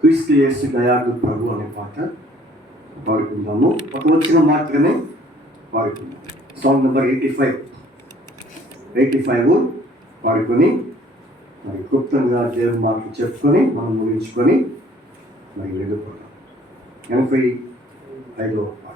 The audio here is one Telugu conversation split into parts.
క్రీస్తు యేసు దయాళు ప్రభు అనే పాట పాడుకుందాము. ఒక వచ్చిన మాత్రమే పాడుకుందాం. సాంగ్ నెంబర్ 85 పాడుకొని మరి గుప్తంగా దేవుని మాటలు చెప్పుకొని మనం ముగించుకొని మరి వెళ్ళిపోతాం. 85వ పాట.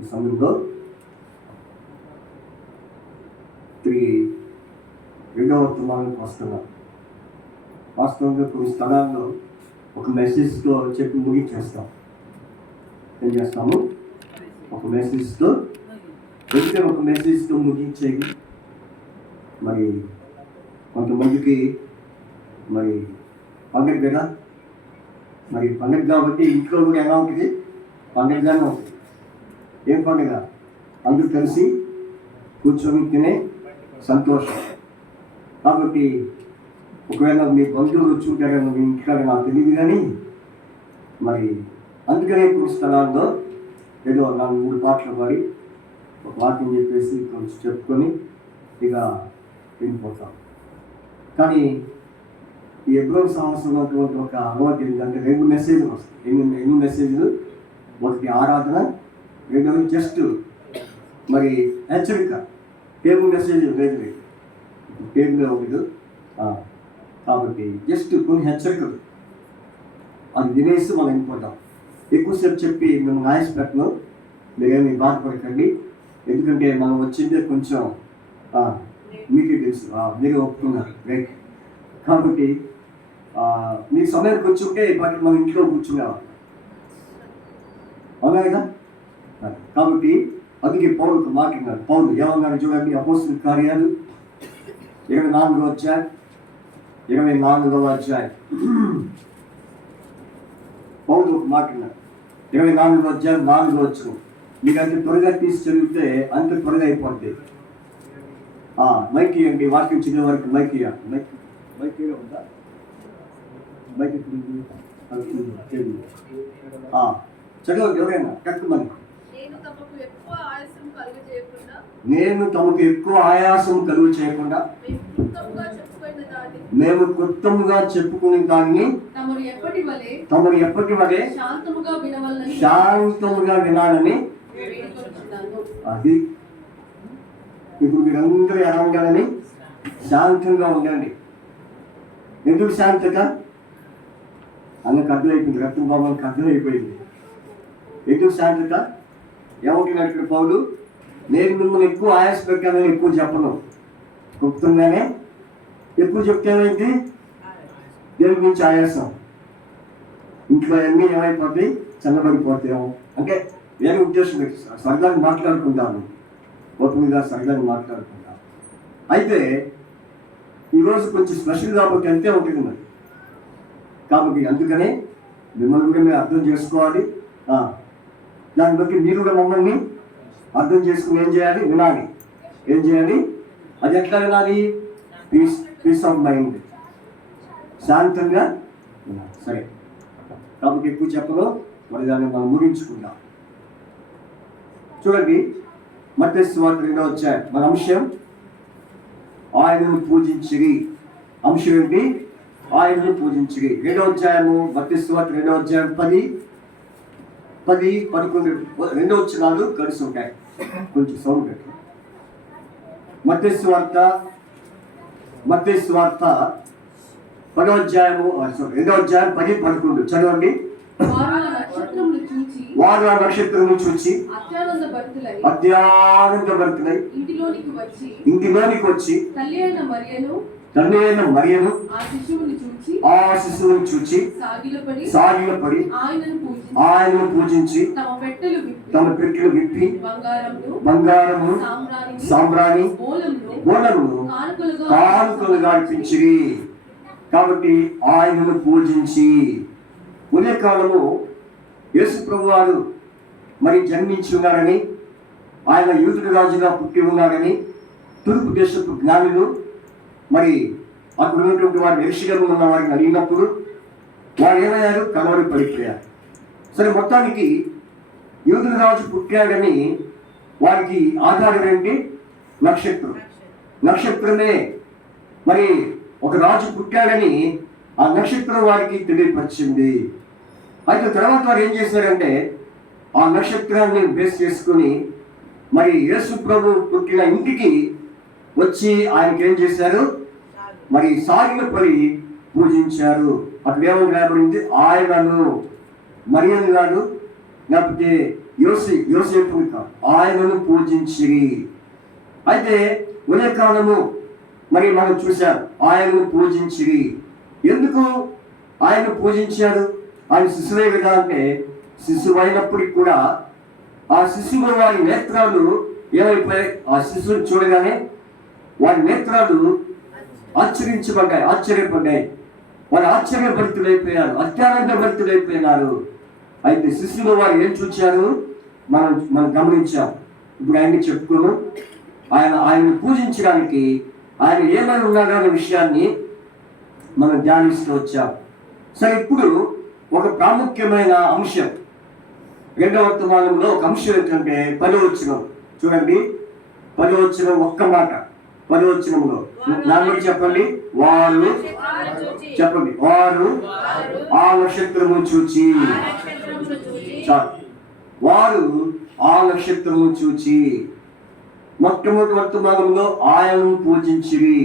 ఈ సమయంలో రెండవ వర్తమానానికి వస్తున్నాం. వాస్తవంగా కొన్ని స్థలాల్లో ఒక మెసేజ్తో చెప్పి ముగించేస్తాం. ఏం చేస్తాము? ఒక మెసేజ్తో ముగించేది. మరి కొంతమందికి మరి పండుగ కదా, మరి పండుగ కాబట్టి ఇంట్లో కూడా ఎలా ఉంటుంది? పండుగగానే ఉంటుంది. ఏం పండుగ? అందరూ కలిసి కూర్చొని తినే సంతోషం. కాబట్టి ఒకవేళ మీ బంధువులు వచ్చి ఉంటారేమో మీ ఇంటికాడ, నాకు తెలియదు. కానీ మరి అందుకనే కొన్ని స్థలాల్లో ఏదో 4-3 పాటలు పాడి ఒక వాక్యం చెప్పేసి కొంచెం చెప్పుకొని ఇక వెళ్ళిపోతాం. కానీ ఈ ఎబ్రోన్ సంవత్సరంలో ఒక అలవాటు ఏంటంటే 2 మెసేజ్లు వస్తాయి. ఎన్ని మెసేజ్లు? ఒకటి ఆరాధన, రెండవది జస్ట్ మరి హెచ్చరిక. టేబుల్ మెసేజ్ లేదు, టేబుల్ ఉండదు. కాబట్టి జస్ట్ కొన్ని హెచ్చరికలు అది వినేసి మనం వెళ్ళిపోతాం. ఎక్కువసేపు చెప్పి మేము ఆయాసపెట్టను, మీరేమి బాధపడకండి. ఎందుకంటే మనం వచ్చిందే కొంచెం మీకే తెలుసు, మీరే ఒప్పుకున్నారు రైట్. కాబట్టి మీ సమయానికి వచ్చి ఉంటే ఇప్పటికి మనం ఇంట్లో కూర్చునేవాళ్ళం, అవునా కదా. కాబట్టి అందుకే పౌరులకు మాట్లాడినారు. పౌరులు ఏమన్నారు చూడండి, అపోస్తలుల కార్యాలు 24వ అధ్యాయం 24వ అధ్యాయం పౌరులు మాట్లాడినారు. 24వ అధ్యాయం 4వ వచనం. మీకు అంత త్వరగా తీసి చదివితే అంత త్వరగా అయిపోద్ది. మైక్ ఇవ్వండి, వాక్యం చదివే వరకు మైక్ ఇవ్వండి. మైక్ ఉందా? మైక్ చదవండి ఎవరైనా కట్టుమని. నేను తమకు ఎక్కువ ఆయాసం కలుగు చేయకుండా మేము క్లుప్తముగా చెప్పుకునే దాన్ని తమరు ఎప్పటి వలె శాంతముగా వినాలని. అది ఇప్పుడు మీరందరూ ఎలా ఉండాలని? శాంతంగా ఉండండి. ఎందుకు శాంతత? అన్నకు అర్థమైపోయింది, రత్న బాబాకి అర్థమైపోయింది. ఎందుకు శాంతత? ఏమంటున్నాడు పౌలు? నేను మిమ్మల్ని ఎక్కువ ఆయాస పెట్టానని ఎక్కువ చెప్పను, క్లుప్తంగానే ఎక్కువ చెప్తానంటే దేని గురించి ఆయాసం? ఇంట్లో అన్నీ ఏమైపోతాయి, చల్లబడిపోతాయేమో అంటే వేరే ఉద్దేశం. సరదాన్ని మాట్లాడుకుంటాను, ఓపెన్గా సరదాన్ని మాట్లాడుకుంటాను. అయితే ఈరోజు కొంచెం స్పెషల్ కాబట్టి అంతే ఉంటుంది మరి. కాబట్టి అందుకనే మిమ్మల్ని కూడా మీరు అర్థం చేసుకోవాలి. దాన్ని బట్టి మీరు కూడా మమ్మల్ని అర్థం చేసుకుని ఏం చేయాలి? వినాలి. ఏం చేయాలి? అది ఎట్లా వినాలి? పీస్ ఆఫ్ మైండ్, శాంతంగా వినాలి. సరే, కాబట్టి ఎక్కువ చెప్పను, మరి దాన్ని మనం ముగించుకుందాం. చూడండి, మత్తయి సువార్త 2వ అధ్యాయం మన అంశం ఆయనను పూజించిరి. అంశం ఏంటి? ఆయనను పూజించిరి. 2వ అధ్యాయము మత్తయి సువార్త 2వ అధ్యాయం 10, 11 2 వచనాలు కలిసి ఉంటాయి. కొంచెం సౌండ్ పెట్టు. మత్తయి సువార్త 10వ అధ్యాయము 2వ అధ్యాయం 10, 11 చదవండి. వారు ఆ నక్షత్రము చూచి అత్యానందభరితులై ఇంటిలోనికి వచ్చి తల్లి అయిన మరియను ఆ శిశువుని చూచి సాగిలపడి ఆయనను పూజించి తమ పెట్టెలు విప్పి బంగారము సాంబ్రాణి బోళమును కానుకలుగా అర్పించిరి. కాబట్టి ఆయనను పూజించి, ఉదయకాలము యేసు ప్రభువారు మరి జన్మించి ఉన్నారని, ఆయన యూదుడి రాజుగా పుట్టి ఉన్నారని తూర్పు దేశపు జ్ఞానులు మరి అక్కడ ఉన్నటువంటి వారు యెరూషలేములో ఉన్న వారిని అడిగినప్పుడు వారు ఏమయ్యారు? కలవరి పడిపోయారు. సరే, మొత్తానికి యూదుడి రాజు పుట్టాడని వారికి ఆధారం ఏంటి? నక్షత్రం. నక్షత్రమే మరి ఒక రాజు పుట్టాడని ఆ నక్షత్రం వారికి తెలియపరిచింది. అయితే తర్వాత వారు ఏం చేశారంటే ఆ నక్షత్రాన్ని బేస్ చేసుకుని మరి యేసు ప్రభు పుట్టిన ఇంటికి వచ్చి ఆయనకి ఏం చేశారు? మరి సాగిలపడి పూజించారు. అక్కడ ఏమని రాబడింది? ఆయనను, మరియను కాదు, లేకపోతే యోసేపుని కాదు, ఆయనను పూజించిరి. అయితే ఉదయకాలము మరి మనం చూశారు, ఆయనను పూజించిరి. ఎందుకు ఆయన పూజించారు? ఆయన శిశువే కదా అంటే, శిశువు అయినప్పటికి కూడా ఆ శిశువు వారి నేత్రాలు ఏమైపోయాయి? ఆ శిశువుని చూడగానే వారి నేత్రాలు ఆశ్చర్యపడ్డాయి. వారు ఆశ్చర్యభరితులైపోయారు, అత్యానందభరితులైపోయినారు. అయితే శిశువులో వారు ఏం చూచారు? మనం గమనించాం. ఇప్పుడు ఆయన్ని చెప్పుకోను. ఆయన్ని పూజించడానికి ఆయన ఏమని ఉన్నాడు అనే విషయాన్ని మనం ధ్యానిస్తూ వచ్చాం. సరే, ఇప్పుడు ఒక ప్రాముఖ్యమైన అంశం 2వ వర్తమానంలో ఒక అంశం ఏంటంటే 10వ వచనం. చూడండి, 10వ వచనం ఒక్క మాట. 10వ వచనంలో నాన్న చెప్పండి. వారు ఆ నక్షత్రము చూచి, వారు ఆ నక్షత్రము చూచి మొట్టమొదటి వర్తమానంలో ఆయనను పూజించిరి.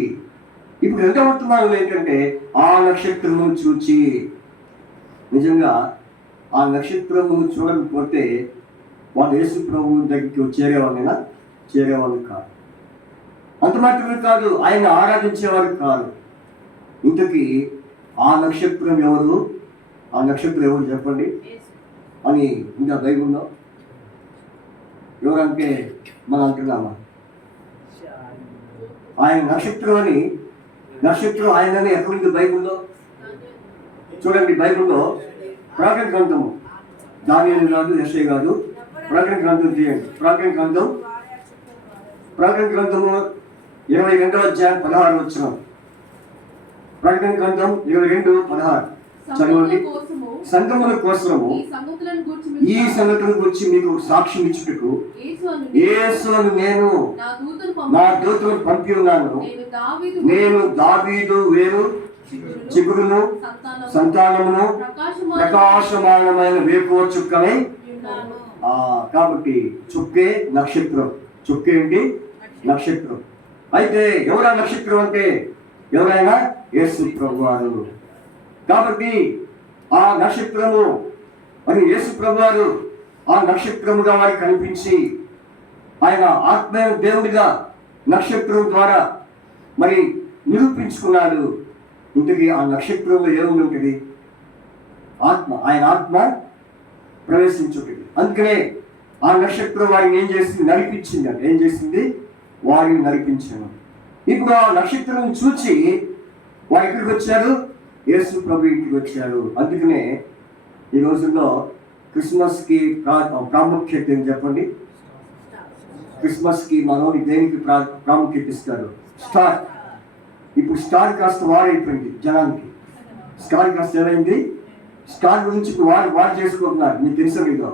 ఇప్పుడు రెండవ వర్తమానం ఏంటంటే ఆ నక్షత్రము చూచి. నిజంగా ఆ నక్షత్రము చూడకపోతే వాళ్ళు యేసు ప్రభువు దగ్గరికి చేరేవాళ్ళు కాదు. అంత మాత్రమే కాదు, ఆయన ఆరాధించేవారు కాదు. ఇంతకీ ఆ నక్షత్రం ఎవరు? ఆ నక్షత్రం ఎవరు చెప్పండి అని ఇంకా బైబిల్లో ఎవరంటే మనం అంటున్నామా? ఆయన నక్షత్రం ఆయనని ఎక్కడుంది బైబిల్లో? చూడండి, బైబిల్లో ప్రకటన గ్రంథము, దానియేలు కాదు, యెషయా కాదు, ప్రకటన గ్రంథం తీయండి. ప్రకటన గ్రంథము 22వ అధ్యాయం 16 వచనం. ప్రకటన గ్రంథం 22:16 చదవండి. సంఘముల కోసము ఈ సంగతుల గురించి మీకు సాక్ష్యం ఇచ్చుటకు యేసు అను నేను నా దూతను పంపి ఉన్నాను. నేను దావీదు వేరు చిగురును సంతానమును ప్రకాశమానమైన వేకువ చుక్కనై. కాబట్టి చుక్కే నక్షత్రం. చుక్కే ఏంటి? నక్షత్రం. అయితే ఎవరా నక్షత్రం అంటే ఎవరైనా యేసు ప్రభువారు. కాబట్టి ఆ నక్షత్రము మరి యేసు ప్రభువారు ఆ నక్షత్రముగా వారికి కనిపించి ఆయన ఆత్మీయ దేవుడిగా నక్షత్రం ద్వారా మరి నిరూపించుకున్నాడు. ఇంతకీ ఆ నక్షత్రంలో ఏముంది ఉంటుంది? ఆత్మ. ఆయన ఆత్మ ప్రవేశించుంటుంది. అందుకనే ఆ నక్షత్రం వారిని ఏం చేసింది? వారిని నడిపించాను. ఇప్పుడు ఆ నక్షత్రం చూచి వారు ఎక్కడికి వచ్చారు? యేసు ప్రభు ఇంటికి వచ్చారు. అందుకనే ఈ రోజుల్లో క్రిస్మస్కి ప్రాముఖ్యత ఏం చెప్పండి? క్రిస్మస్కి మనోని దేనికి ప్రాముఖ్యత ఇస్తారు? స్టార్. ఇప్పుడు స్టార్ కాస్త వారైపోయింది జనానికి. స్టార్ కాస్త ఏమైంది? స్టార్ గురించి వారు చేసుకుంటున్నారు. మీకు తెలుసా? మీదో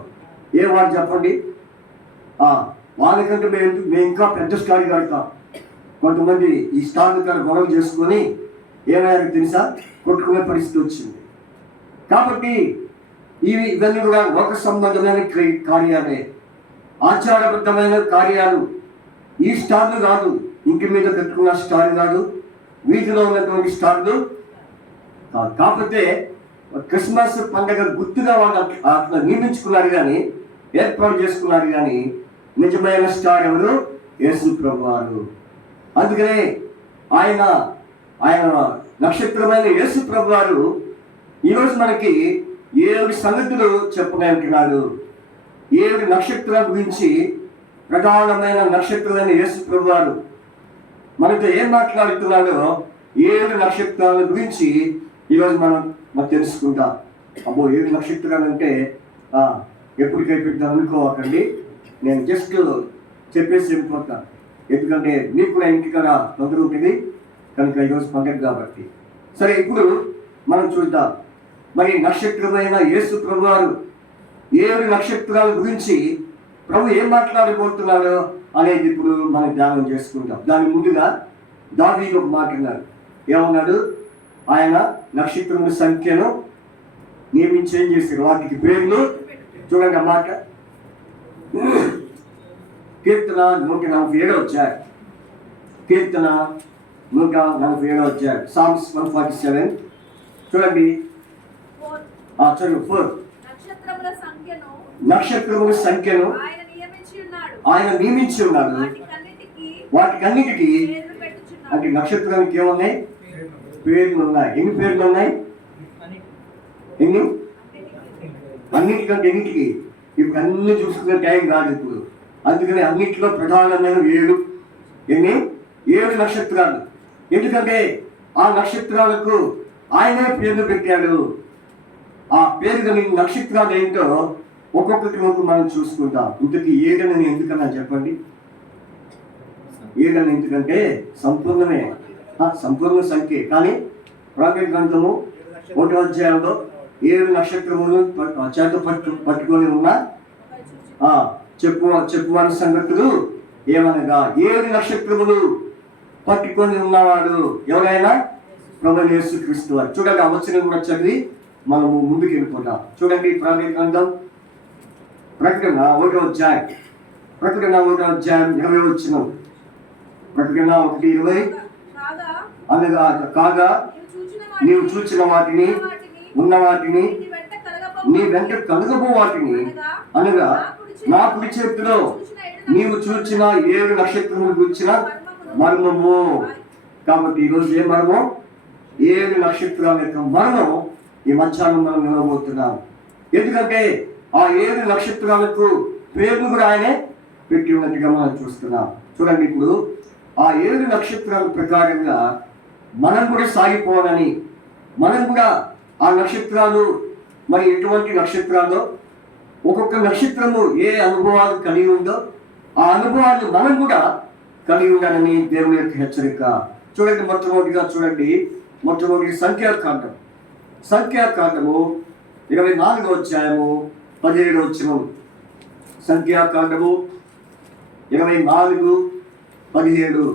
ఏ వారు చెప్పండి? వాళ్ళకంటే మేము ఇంకా పెద్ద స్టార్ కడతాం. కొంతమంది ఈ స్టార్ గొడవ చేసుకొని ఏమయ్యారు తెలుసా? కొట్టుకునే పరిస్థితి వచ్చింది. కాబట్టి ఇవన్నీ కూడా లోక సంబంధమైన కార్యాలే, ఆచారబద్ధమైన కార్యాలు. ఈ స్టార్లు కాదు, ఇంటి మీద పెట్టుకున్న స్టార్ కాదు, వీధిలో ఉన్నటువంటి స్టార్లు కాదు. కాకపోతే క్రిస్మస్ పండుగ గుర్తుగా వాళ్ళు అట్లా నియమించుకున్నారు కానీ, ఏర్పాటు చేసుకున్నారు కానీ, నిజమైన స్టార్ ఎవరు? యేసు ప్రభువారు. అందుకనే ఆయన నక్షత్రమైన యేసు ప్రభువారు ఈరోజు మనకి 7 సంగతులు చెప్పగలుగుతున్నాడు. 7 నక్షత్రాల గురించి ప్రధానమైన నక్షత్రమైన యేసు ప్రభువారు మనతో ఏం మాట్లాడుతున్నాడో 7 నక్షత్రాల గురించి ఈరోజు మనం తెలుసుకుంటాం. అబ్బో 7 నక్షత్రాలు అంటే ఎప్పటికైపోతాం అనుకోకండి. నేను జస్ట్ చెప్పేసి వెళ్ళిపోతాను. ఎందుకంటే మీకు కూడా ఇంటి కదా తొందర ఉంటుంది కనుక ఈరోజు పండుగ కాబట్టి. సరే, ఇప్పుడు మనం చూద్దాం. మరి నక్షత్రమైన యేసు ప్రభువారు 7 నక్షత్రాల గురించి ప్రభు ఏం మాట్లాడబోతున్నాడో అనేది ఇప్పుడు మనం ధ్యానం చేసుకుంటాం. దాని ముందుగా దావీదు ఒక మాట అన్నాడు. ఏమన్నాడు? ఆయన నక్షత్రముల సంఖ్యను నియమించి ఏం చేశారు? వాటికి పేర్లు. చూడండి ఆ మాట. కీర్తన 147 అధ్యాయం. కీర్తన 147 అధ్యాయం. Psalms 147 చూడండి. చదువు 4. నక్షత్రముల సంఖ్యను ఆయన నియమించి ఉన్నాడు. వాటికన్నిటికీ అంటే నక్షత్రానికి ఏమున్నాయి? పేర్లు ఉన్నాయి. ఎన్ని పేర్లు ఉన్నాయి? ఎన్ని? అన్నిటికంటే ఎన్నిటికి? ఇప్పుడు అన్ని చూసుకునే టైం కాదు ఇప్పుడు. అందుకని అన్నింటిలో ప్రధానమైన 7 నక్షత్రాలు. ఎందుకంటే ఆ నక్షత్రాలకు ఆయనే పేర్లు పెట్టాడు. ఆ పేరు కలిగిన నక్షత్రాలు ఏంటో ఒక్కొక్కటి మనం చూసుకుంటాం. ఇంతకీ 7 ఎందుకన్నా చెప్పండి? 7 ఎందుకంటే సంపూర్ణమే, సంపూర్ణ సంఖ్య. కానీ ప్రకటన గ్రంథము 1వ అధ్యాయంలో 7 నక్షత్రములు చేత పట్టుకొని ఉన్న చెప్పువాని సంగతులు ఏమనగా 7 నక్షత్రములు పట్టుకొని ఉన్నవాడు ఎవరైనా ప్రభువు యేసుక్రీస్తు వారు. చూడండి, ఆ వచనం కూడా చదివి మనము ముందుకు వెళ్ళిపోతాం. చూడండి, ప్రకటన గ్రంథం ప్రకటన 1వ అధ్యాయం 20 వచనం. ప్రకటన 1:20. అనగా కాగా నీవు చూచిన వాటిని ఉన్న వాటిని నీ వెంట కలగబో వాటిని అనగా నా కుడి చేతిలో నీవు చూచిన 7 నక్షత్రములు చూచిన మర్మము. కాబట్టి ఈరోజు ఏ మర్మం? 7 నక్షత్రాల యొక్క మర్మం ఈ మధ్యాహ్నం మనం నిలబోతున్నాం. ఎందుకంటే ఆ 7 నక్షత్రాలకు పేర్లు కూడా ఆయనే పెట్టి ఉన్నట్టుగా మనం చూస్తున్నాం. చూడండి, ఇప్పుడు ఆ 7 నక్షత్రాల ప్రకారంగా మనం కూడా సాగిపోవాలని, మనం కూడా ఆ నక్షత్రాలు మరి ఎటువంటి నక్షత్రాలు, ఒక్కొక్క నక్షత్రము ఏ అనుభవాలు కలిగి ఉందో ఆ అనుభవాలు మనం కూడా కలిగి ఉండాలని దేవుని యొక్క హెచ్చరిక. చూడండి, మొట్టమొదటి సంఖ్యాకాండము 24వ అధ్యాయము 17వ వచనం. సంఖ్యాకాండము 24:17.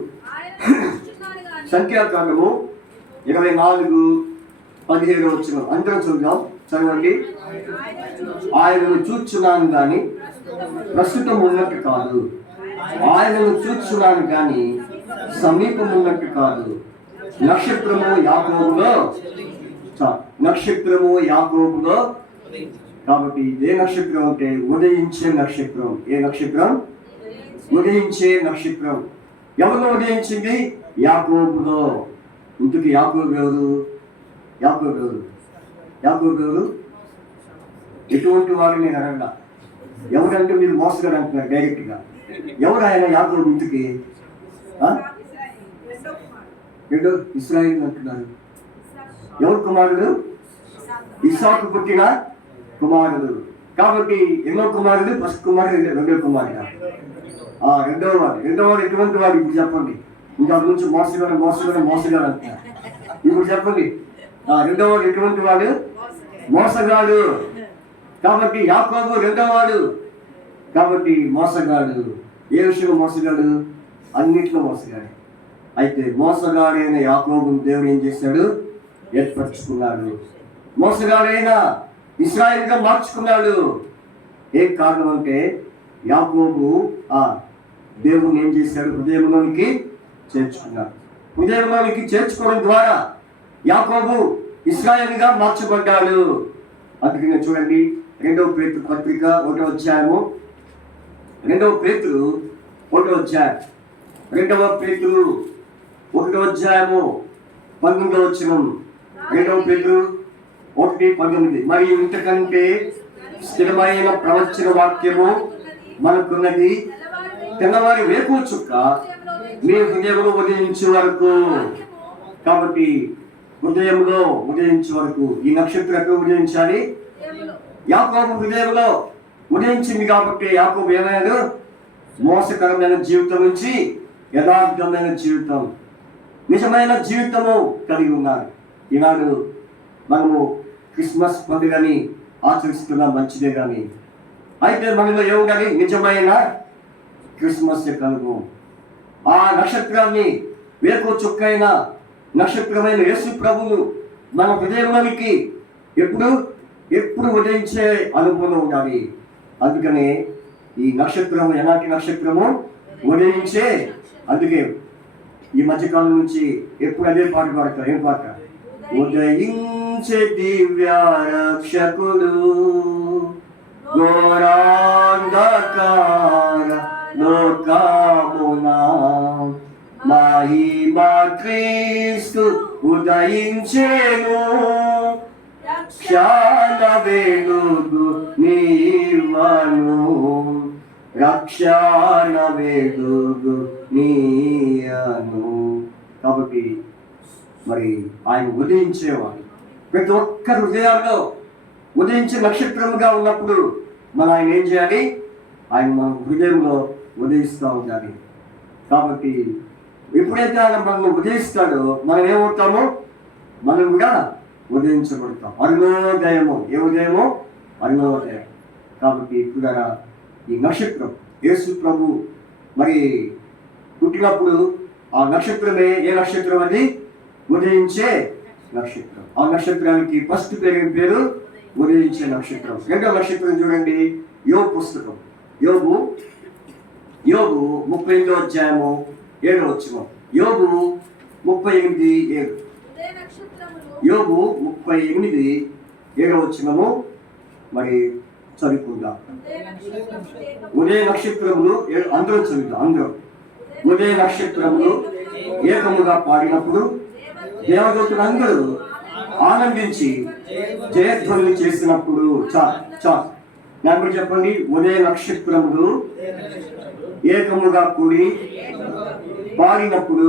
సంఖ్యాకాండము 24:17 వచనం. అందరం చూద్దాం, చదవండి. ఆయనను చూచున్నాను కానీ ప్రస్తుతం ఉన్నట్టు కాదు, ఆయనను చూచున్నాను కానీ సమీపం ఉన్నట్టు కాదు. నక్షత్రము యాకోబులో. కాబట్టి ఏ నక్షత్రం అంటే ఉదయించే నక్షత్రం. ఏ నక్షత్రం? ఉదయించే నక్షత్రం. ఎవరిలో ఉదయించింది? యాకోబులో. ఇందుకు యాకోబు ఎవరు? ఎటువంటి వారు నేను అడగలా. ఎవరంటే మీరు మోసగాడు అంటున్నారు డైరెక్ట్గా. ఎవరు ఆయన యాకోబు? ఇంటికి రెండో ఇశ్రాయేలు అంటున్నారు. ఎవరు కుమారుడు? ఇస్సాకు పుట్టిన కుమారుడు. కాబట్టి ఎన్నో కుమారుడు? ఫస్ట్ కుమారుడు, రెండో కుమారుడు. రెండో వాడు ఎటువంటి వాడు? ఇప్పుడు చెప్పండి. ఇంకా నుంచి మోసగాడు అంటున్నారు. ఇప్పుడు చెప్పండి, రెండో వాడు ఎటువంటి వాడు? మోసగాడు. కాబట్టి యాకోబు రెండో వాడు. కాబట్టి మోసగాడు. ఏ విషయంలో మోసగాడు? అన్నిట్లో మోసగాడు. అయితే మోసగాడైన యాకోబును దేవుడు ఏం చేశాడు? ఏర్పరచుకున్నాడు. మోసగాడైన ఇశ్రాయేలుగా మార్చుకున్నాడు. ఏం కారణం అంటే యాకోబు దేవుని ఏం చేశాడు? హృదయంలోనికి చేర్చుకున్నాడు. హృదయంలోనికి చేర్చుకోవడం ద్వారా యాకోబు ఇశ్రాయేలుగా మార్చబడ్డాడు. అందుకనే చూడండి, 2వ పేతురు పత్రిక 1వ అధ్యాయము 2వ పేతురు 1వ అధ్యాయం 2వ పేతురు 1వ అధ్యాయము 19వ వచనం. 2వ పేతురు 1:19. మరియు ఇంతకంటే స్థిరమైన ప్రవచన వాక్యము మనకున్నది, తెల్లవారి వేకువ చుక్క మీ హృదయంలో ఉదయించే వరకు. కాబట్టి హృదయంలో ఉదయించే వరకు ఈ నక్షత్రం ఎక్కడ ఉదయించాలి? యాకోబు హృదయంలో ఉదయించింది. కాబట్టి యాకోబు ఏమయ్యాడు? మోసకరమైన జీవితం నుంచి యథార్థమైన జీవితం, నిజమైన జీవితము కలిగి ఉన్నారు. ఈనాడు మనము క్రిస్మస్ పండుగని ఆచరిస్తున్నాం, మంచిదే. కానీ అయితే మనలో ఏముండాలి? నిజమైన క్రిస్మస్ యొక్క అనుభవం. ఆ నక్షత్రాన్ని, వేకువ చుక్కైన నక్షత్రమైన యేసు ప్రభువును మన హృదయంలోనికి ఎప్పుడు ఉదయించే అనుభవం ఉండాలి. అందుకనే ఈ నక్షత్రము ఎలాంటి నక్షత్రము? ఉదయించే. అందుకే ఈ మధ్యకాలం నుంచి ఎప్పుడు అదే పాట పాడతారు. ఏం పాట? ఉదయించే దివ్య రక్షకుడు ఘోరాంధకార లోకమునా మహిమా క్రీస్తు ఉదయించేను, రక్షణ వెలుగు నీవను, రక్షణ వెలుగు నీయను. కాబట్టి మరి ఆయన ఉదయించేవాడు. ప్రతి ఒక్కరి హృదయాల్లో ఉదయించే నక్షత్రముగా ఉన్నప్పుడు మనం ఆయన ఏం చేయాలి? ఆయన మన హృదయంలో ఉదయిస్తూ ఉండాలి. కాబట్టి ఎప్పుడైతే ఆయన మనల్ని ఉదయిస్తాడో మనం ఏమవుతామో? మనం కూడా ఉదయించబడతాం. అరుణోదయము. ఏ ఉదయమో? అరుణోదయం. కాబట్టి ఇప్పుడు ఈ నక్షత్రం యేసు ప్రభు మరి పుట్టినప్పుడు ఆ నక్షత్రమే ఏ నక్షత్రం? అది ఉదయించే నక్షత్రం. ఆ నక్షత్రానికి ఫస్ట్ పేరు ఉదయించే నక్షత్రం. రెండో నక్షత్రం చూడండి, యోబు పుస్తకం. యోబు 38వ అధ్యాయము 7వ వచనం. యోబు 38:7. యోబు 38:7 మరి చదువుకుందాం. ఉదయ నక్షత్రములు అందరూ చదువుతాం. అందరూ ఉదయ నక్షత్రములు ఏకముగా పాడినప్పుడు దేవదూతలందరూ ఆనందించి జయధ్వనులు చేసినప్పుడు. నాకు చెప్పండి. ఉదయ నక్షత్రములు ఏకముగా కూడి పాడినప్పుడు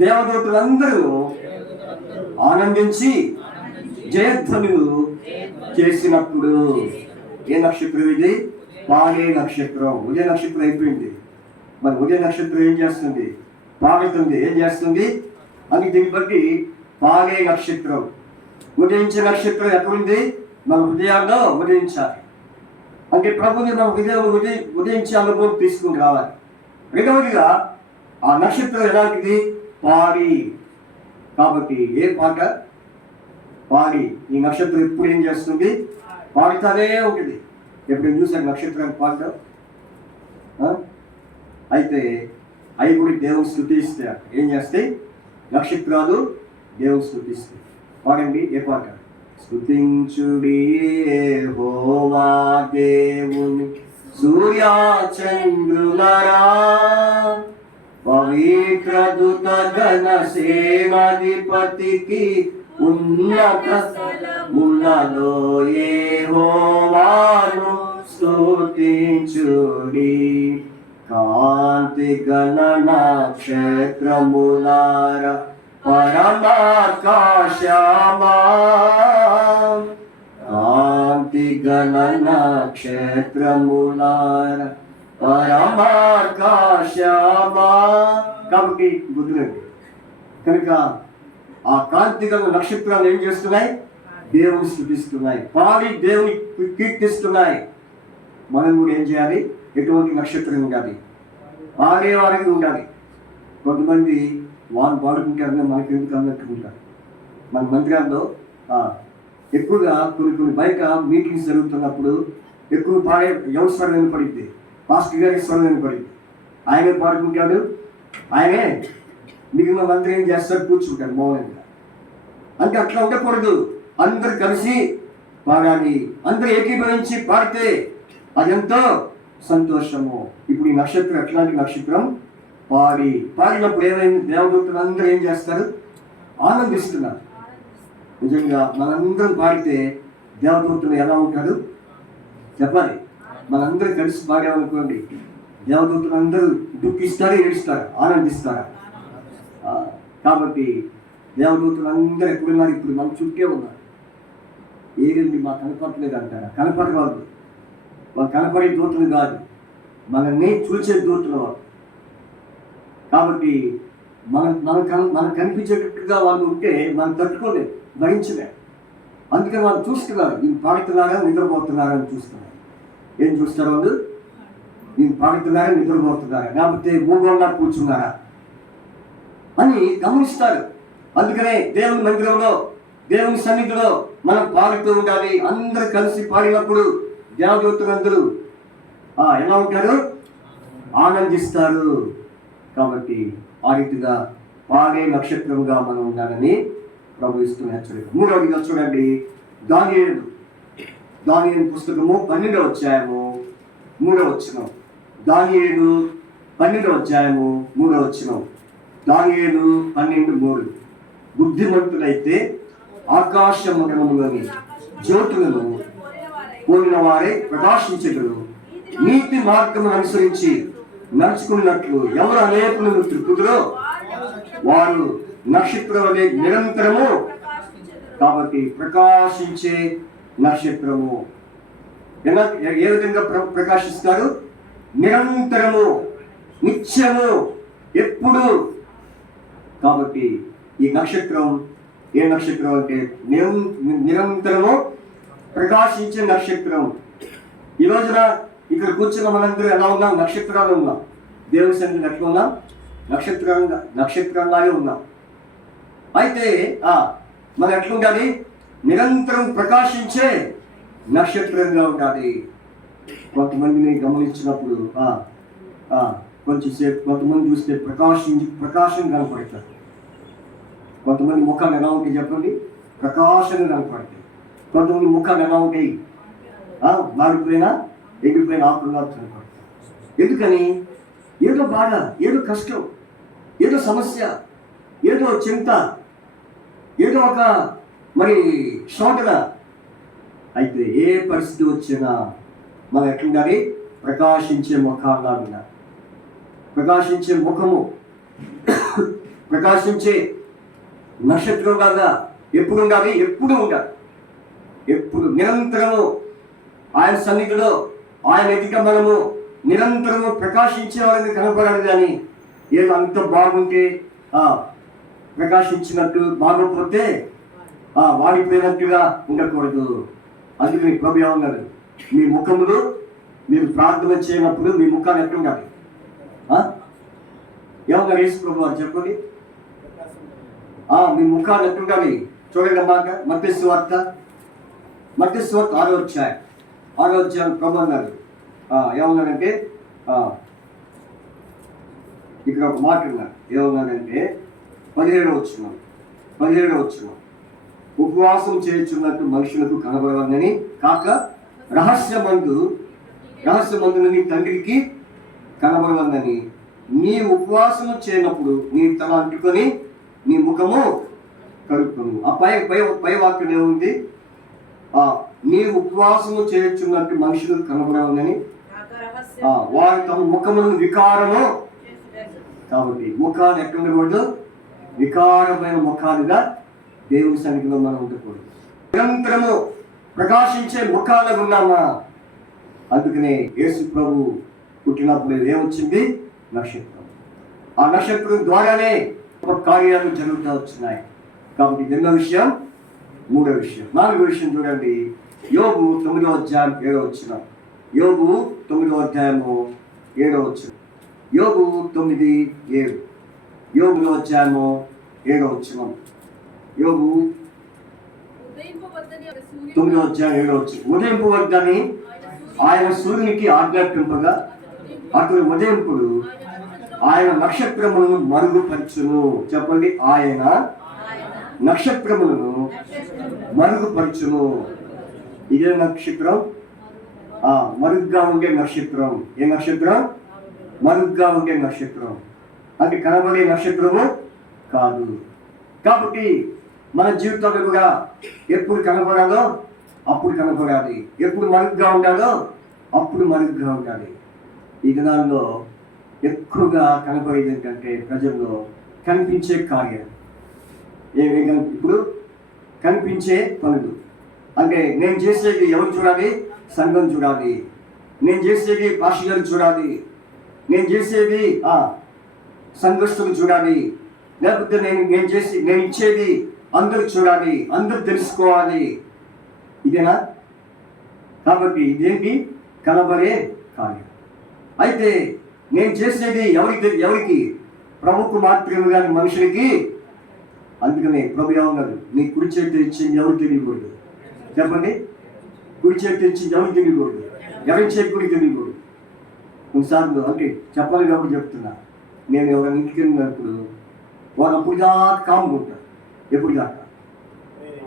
దేవదూతలందరూ ఆనందించి జయధ్వనులు చేసినప్పుడు. ఏ నక్షత్రం ఇది? పాడే నక్షత్రం. ఉదయ నక్షత్రం అయిపోయింది. మరి ఉదయ నక్షత్రం ఏం చేస్తుంది? పాడుతుంది. ఏం చేస్తుంది అని దీన్ని బట్టి పాడే నక్షత్రం. ఉదయించే నక్షత్రం ఎక్కడుంది? మన హృదయాల్లో ఉదయించాలి. అంటే ప్రభుని మన హృదయంలో ఉదయించే అనుభవం తీసుకుని రావాలి. రెండవదిగా ఆ నక్షత్రం ఎలాంటిది? పాడి. కాబట్టి ఏ పాట? పాడి. ఈ నక్షత్రం ఎప్పుడు ఏం చేస్తుంది? పాడుతానే ఉంటుంది. ఎప్పుడు చూసారు నక్షత్రాన్ని పాడటం? అయితే అవి కూడా దేవుని స్తుతిస్తాయి. ఏం చేస్తాయి? నక్షత్రాలు దేవుని స్తుతిస్తాయి. పాడండి. ఏ పాట? స్తుతించుడి యెహోవా దేవుని సూర్యచంద్రులరా, పవిత్ర దూత గణ సేనాధిపతికి ఉన్నత స్థలములలో యెహోవాను స్తుతించుడి. కాంతి గణ నక్షత్రములారా పరమాకాశమా, కాంతి గణ నక్షత్రములారా పరమాకాశమా. కాబట్టి గుర్తురండి. కనుక ఆ కాంతి గల నక్షత్రాలు ఏం చేస్తున్నాయి? దేవుని స్తుతిస్తున్నాయి, పాడి దేవుని కీర్తిస్తున్నాయి. మనం కూడా ఏం చేయాలి? ఎటువంటి నక్షత్రం ఉండాలి? పాడేవారికి ఉండాలి. కొంతమంది వాళ్ళు పాడుకుంటారని మనకి ఎందుకు అన్నట్టుకుంటారు. మన మందిరాల్లో ఎక్కువగా కొన్ని బయట మీటింగ్స్ జరుగుతున్నప్పుడు ఎక్కువ పాడే ఎవరి స్వరం వినపడింది? పాస్టర్ గారి స్వరం వినపడింది. ఆయనే పాడుకుంటాడు. ఆయనే మిగిలిన మంత్రి ఏం చేస్తారు? కూర్చుంటాడు మౌనంగా. అంటే అట్లా ఉండకూడదు. అందరు కలిసి పాడాలి. అందరూ ఏకీభవించి పాడితే అదెంతో సంతోషము. ఇప్పుడు ఈ నక్షత్రం ఎట్లాంటి నక్షత్రం? పాడినప్పుడు ఏమైంది? దేవదూతలు అందరూ ఏం చేస్తారు? ఆనందిస్తున్నారు. నిజంగా మనందరం పాడితే దేవదూతలు ఎలా ఉంటారు చెప్పాలి. మనందరూ కలిసి పాడామనుకోండి, దేవదూతలు అందరూ దుఃఖిస్తారు, ఏడుస్తారు, ఆనందిస్తారు. కాబట్టి దేవదూతలు అందరూ ఎక్కడున్నారు? ఇప్పుడు మన చుట్టే ఉన్నారు. ఏది మాకు కనపడలేదు అంటారా? కనపడకూడదు. వాళ్ళు కనపడే దూతలు కాదు, మనల్ని చూసే దూతలు వాళ్ళు. కాబట్టి మనకు కనిపించేటట్టుగా వాళ్ళు ఉంటే మనం తట్టుకోలేదు, భరించలేదు. అందుకని వాళ్ళు చూస్తున్నారు. వీళ్ళు పాడుతున్నారా, నిద్రపోతున్నారా అని చూస్తున్నారు. ఏం చూస్తారు వాళ్ళు? వీళ్ళు పాడుతున్నారా, నిద్రపోతున్నారా, లేకపోతే మూగంగా కూర్చున్నారా అని గమనిస్తారు. అందుకనే దేవుని మందిరంలో, దేవుని సన్నిధిలో మనం పాడుతూ ఉండాలి. అందరూ కలిసి పాడినప్పుడు దేవదూతలందరూ ఎలా ఉంటారు? ఆనందిస్తారు. కాబట్టి ఆ రీతిగా పాడే నక్షత్రంగా మనం ఉండాలని ప్రభు ఇస్తున్న హెచ్చరిక. మూడవదిగా చూడండి, దానియేలు పుస్తకము 12వ అధ్యాయము 3వ వచనం. దానియేలు 12వ అధ్యాయము 3వ వచనం. దానియేలు 12:3. బుద్ధిమంతులైతే ఆకాశమండలములోని జ్యోతులను పోలిన వారే ప్రకాశించగలరు. నీతి మార్గమును అనుసరించి నడుచుకున్నట్లు ఎవరు అనేకులను త్రిపుదురో వారు నక్షత్రం వలె నిరంతరము. కాబట్టి ప్రకాశించే నక్షత్రము ఏ విధంగా ప్రకాశిస్తారు? నిరంతరము, నిత్యము, ఎప్పుడు. కాబట్టి ఈ నక్షత్రం ఏ నక్షత్రం అంటే నిరంతరము ప్రకాశించే నక్షత్రం. ఈ రోజున ఇక్కడ కూర్చున్న మనందరూ ఎలా ఉన్నాం? నక్షత్రాలు ఉన్నాం. దేవుని సన్నిధిలో ఎట్లా ఉన్నాం? నక్షత్రంలాగే ఉన్నాం. అయితే మనం ఎట్లా ఉండాలి? నిరంతరం ప్రకాశించే నక్షత్రంగా ఉండాలి. కొంతమందిని గమనించినప్పుడు కొంచెంసేపు కొంతమంది చూస్తే ప్రకాశం కనపడతారు. కొంతమంది ముఖాలు ఎలా ఉంటాయి చెప్పండి, ప్రకాశంగా కనపడతాయి. కొంతమంది ముఖాలు ఎలా ఉంటాయి, మారిపోయినా ఎగిరిపోయిన ఆకులుగా కనపడతాయి. ఎందుకని? ఏదో బాధ, ఏదో కష్టం, ఏదో సమస్య, ఏదో చింత, ఏదో ఒక మరి శోధన. అయితే ఏ పరిస్థితి వచ్చినా మనం ఎట్లుండాలి? ప్రకాశించే ముఖాలాగా, ప్రకాశించే ముఖము, ప్రకాశించే నక్షత్రంలాగా ఎప్పుడు ఉండాలి? ఎప్పుడు ఉండాలి, ఎప్పుడు నిరంతరము ఆయన సన్నిధిలో ఆయన ఎదుట మనము నిరంతరము ప్రకాశించే వాళ్ళని కనపడాలి. కానీ ఏదో అంత బాగుంటే ప్రకాశించినట్టు, బాగోకపోతే వాడిపోయినట్టుగా ఉండకూడదు. అందుకని ప్రభు ఉన్నారు, మీ ముఖములు మీరు ప్రార్థన చేయనప్పుడు మీ ముఖాన్ని ఎట్లుండాలి? ఏమన్నా యేసు ప్రభు అని చెప్పండి, మీ ముఖాన్ని ఎట్లుండాలి? చూడండి మాట మత్తయి సువార్త 6వ అధ్యాయం ప్రభు అన్నారు, ఏమన్నారంటే ఇక్కడ ఒక మాట ఉన్నారు. ఏమన్నారంటే 17వ వచనం, ఉపవాసం చేయుచున్నట్టు మనుషులకు కనబడవని కాక రహస్యమందు నీ తండ్రికి కనబడవని, నీ ఉపవాసము చేయనప్పుడు నీ తల అంటుకొని నీ ముఖము కడుక్కును. ఆ పై వాక్యం ఏముంది? నీ ఉపవాసము చేయుచున్నట్టు మనుషులకు కనబడవని వారు తమ ముఖములను వికారము. కాబట్టి ముఖాలు ఎక్కడ ఉండకూడదు? వికారమైన ముఖాలుగా దేవుని సన్నిధిలో మనం ఉండకూడదు. నిరంతరము ప్రకాశించే ముఖాలుగా ఉన్నామా? అందుకనే యేసు ప్రభు పుట్టినప్పుడు ఏమొచ్చింది? నక్షత్రం. ఆ నక్షత్రం ద్వారానే కార్యాలు జరుగుతూ వచ్చినాయి. కాబట్టి 2వ విషయం. 3వ విషయం. 4వ విషయం చూడండి, యోబు 9వ అధ్యాయం 7వ వచనం. యోబు 9వ అధ్యాయము 7వ వచనం. యోబు 9:7. యోబులో అధ్యాయము 7వ వచనం. యోబు 9వ అధ్యాయం 7వ వచనం. ఉదయింపవద్దని ఆయన సూర్యునికి ఆజ్ఞాపింపగా అటు ఉదయింపుడు ఆయన నక్షత్రములను మరుగుపరచును. చెప్పండి, ఆయన నక్షత్రములను మరుగుపరచును. ఇదే నక్షత్రం, మరుగుగా ఉండే నక్షత్రం. ఏ నక్షత్రం? మరుగుగా ఉండే నక్షత్రం. అది కనబడే నక్షత్రము కాదు. కాబట్టి మన జీవితంలో కూడా ఎప్పుడు కనపడాలో అప్పుడు కనపడాలి, ఎప్పుడు మరుగుగా ఉండాలో అప్పుడు మరుగుగా ఉండాలి. ఈ దినాల్లో ఎక్కువగా కనపడేది ఏంటంటే ప్రజల్లో కనిపించే కార్యం. ఇప్పుడు కనిపించే పనులు అంటే నేను చేసేది ఎవరు చూడాలి? సంఘం చూడాలి. నేను చేసేది పాస్టర్లు చూడాలి. నేను చేసేది సంఘస్థులు చూడాలి. లేకపోతే నేను ఇచ్చేది అందరూ చూడాలి, అందరూ తెలుసుకోవాలి. ఇదేనా? కాబట్టి ఇదేంటి? కనబడే కార్యం. అయితే నేను చేసేది ఎవరికి? ప్రభుకు మాత్రమే కానీ మనుషులకి. అందుకనే ప్రభు ఏమన్నారు, నీ కుడి చేతి ఇచ్చింది ఎవరు తెలియకూడదు. చెప్పండి, కుడి చేతి ఇచ్చింది ఎవరు తెలియకూడదు, ఎవరి చేతి కూడా తెలియకూడదు. కొన్నిసార్లు అంటే చెప్పాలి కాబట్టి చెప్తున్నా, నేను ఎవరైనా ఇంటికి వెళ్ళినప్పుడు వాళ్ళు అప్పుడు దాకా కామ్గా ఉంటారు. ఎప్పుడు దాకా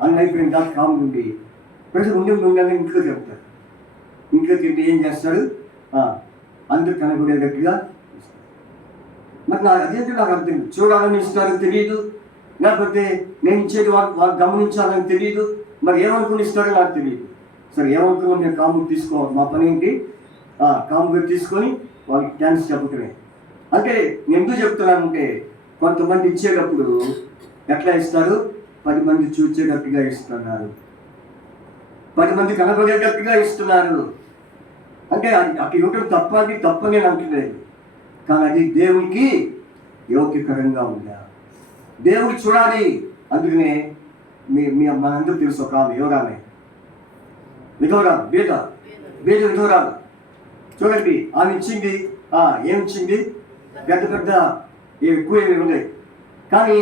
అన్న అయిపోయిన దాకా కామ్గా ఉండి ప్రజలు ఉండాలని ఇంట్లో చెప్తారు. ఇంట్లోకి వెళ్ళి ఏం చేస్తారు? అందరు కనబడేటట్టుగా మరి అదేంటి నాకు అర్థం. చూడాలని ఇస్తారని తెలియదు, లేకపోతే నేను ఇచ్చేది వాళ్ళు గమనించాలని తెలియదు. మరి ఏమనుకుని ఇస్తారో నాకు తెలియదు. సరే, ఏమనుకున్నా నేను కాముగా తీసుకోవాలి. మా పని ఏంటి? కాముగా తీసుకొని వాళ్ళకి థ్యాంక్స్ చెప్పటమే. అంటే నేను ఎందుకు చెప్తున్నానంటే, కొంతమంది ఇచ్చేటప్పుడు ఎట్లా ఇస్తారు? 10 మంది చూచేటట్టుగా ఇస్తున్నారు, 10 మంది కనబడేటట్టుగా ఇస్తున్నారు. అంటే అక్కడ ఇవ్వటం తప్పని నేను అంటలేదు. కానీ అది దేవునికి యోగ్యకరంగా ఉందా? దేవుడు చూడాలి. అందుకనే మనందరూ తెలుసు ఒక ఆమె, ఎవరామె? విధవరాలు, బేద విధవరాలు. చూడండి, ఆమె ఇచ్చింది ఏమిచ్చింది? పెద్ద ఎక్కువ ఏమి ఉన్నాయి. కానీ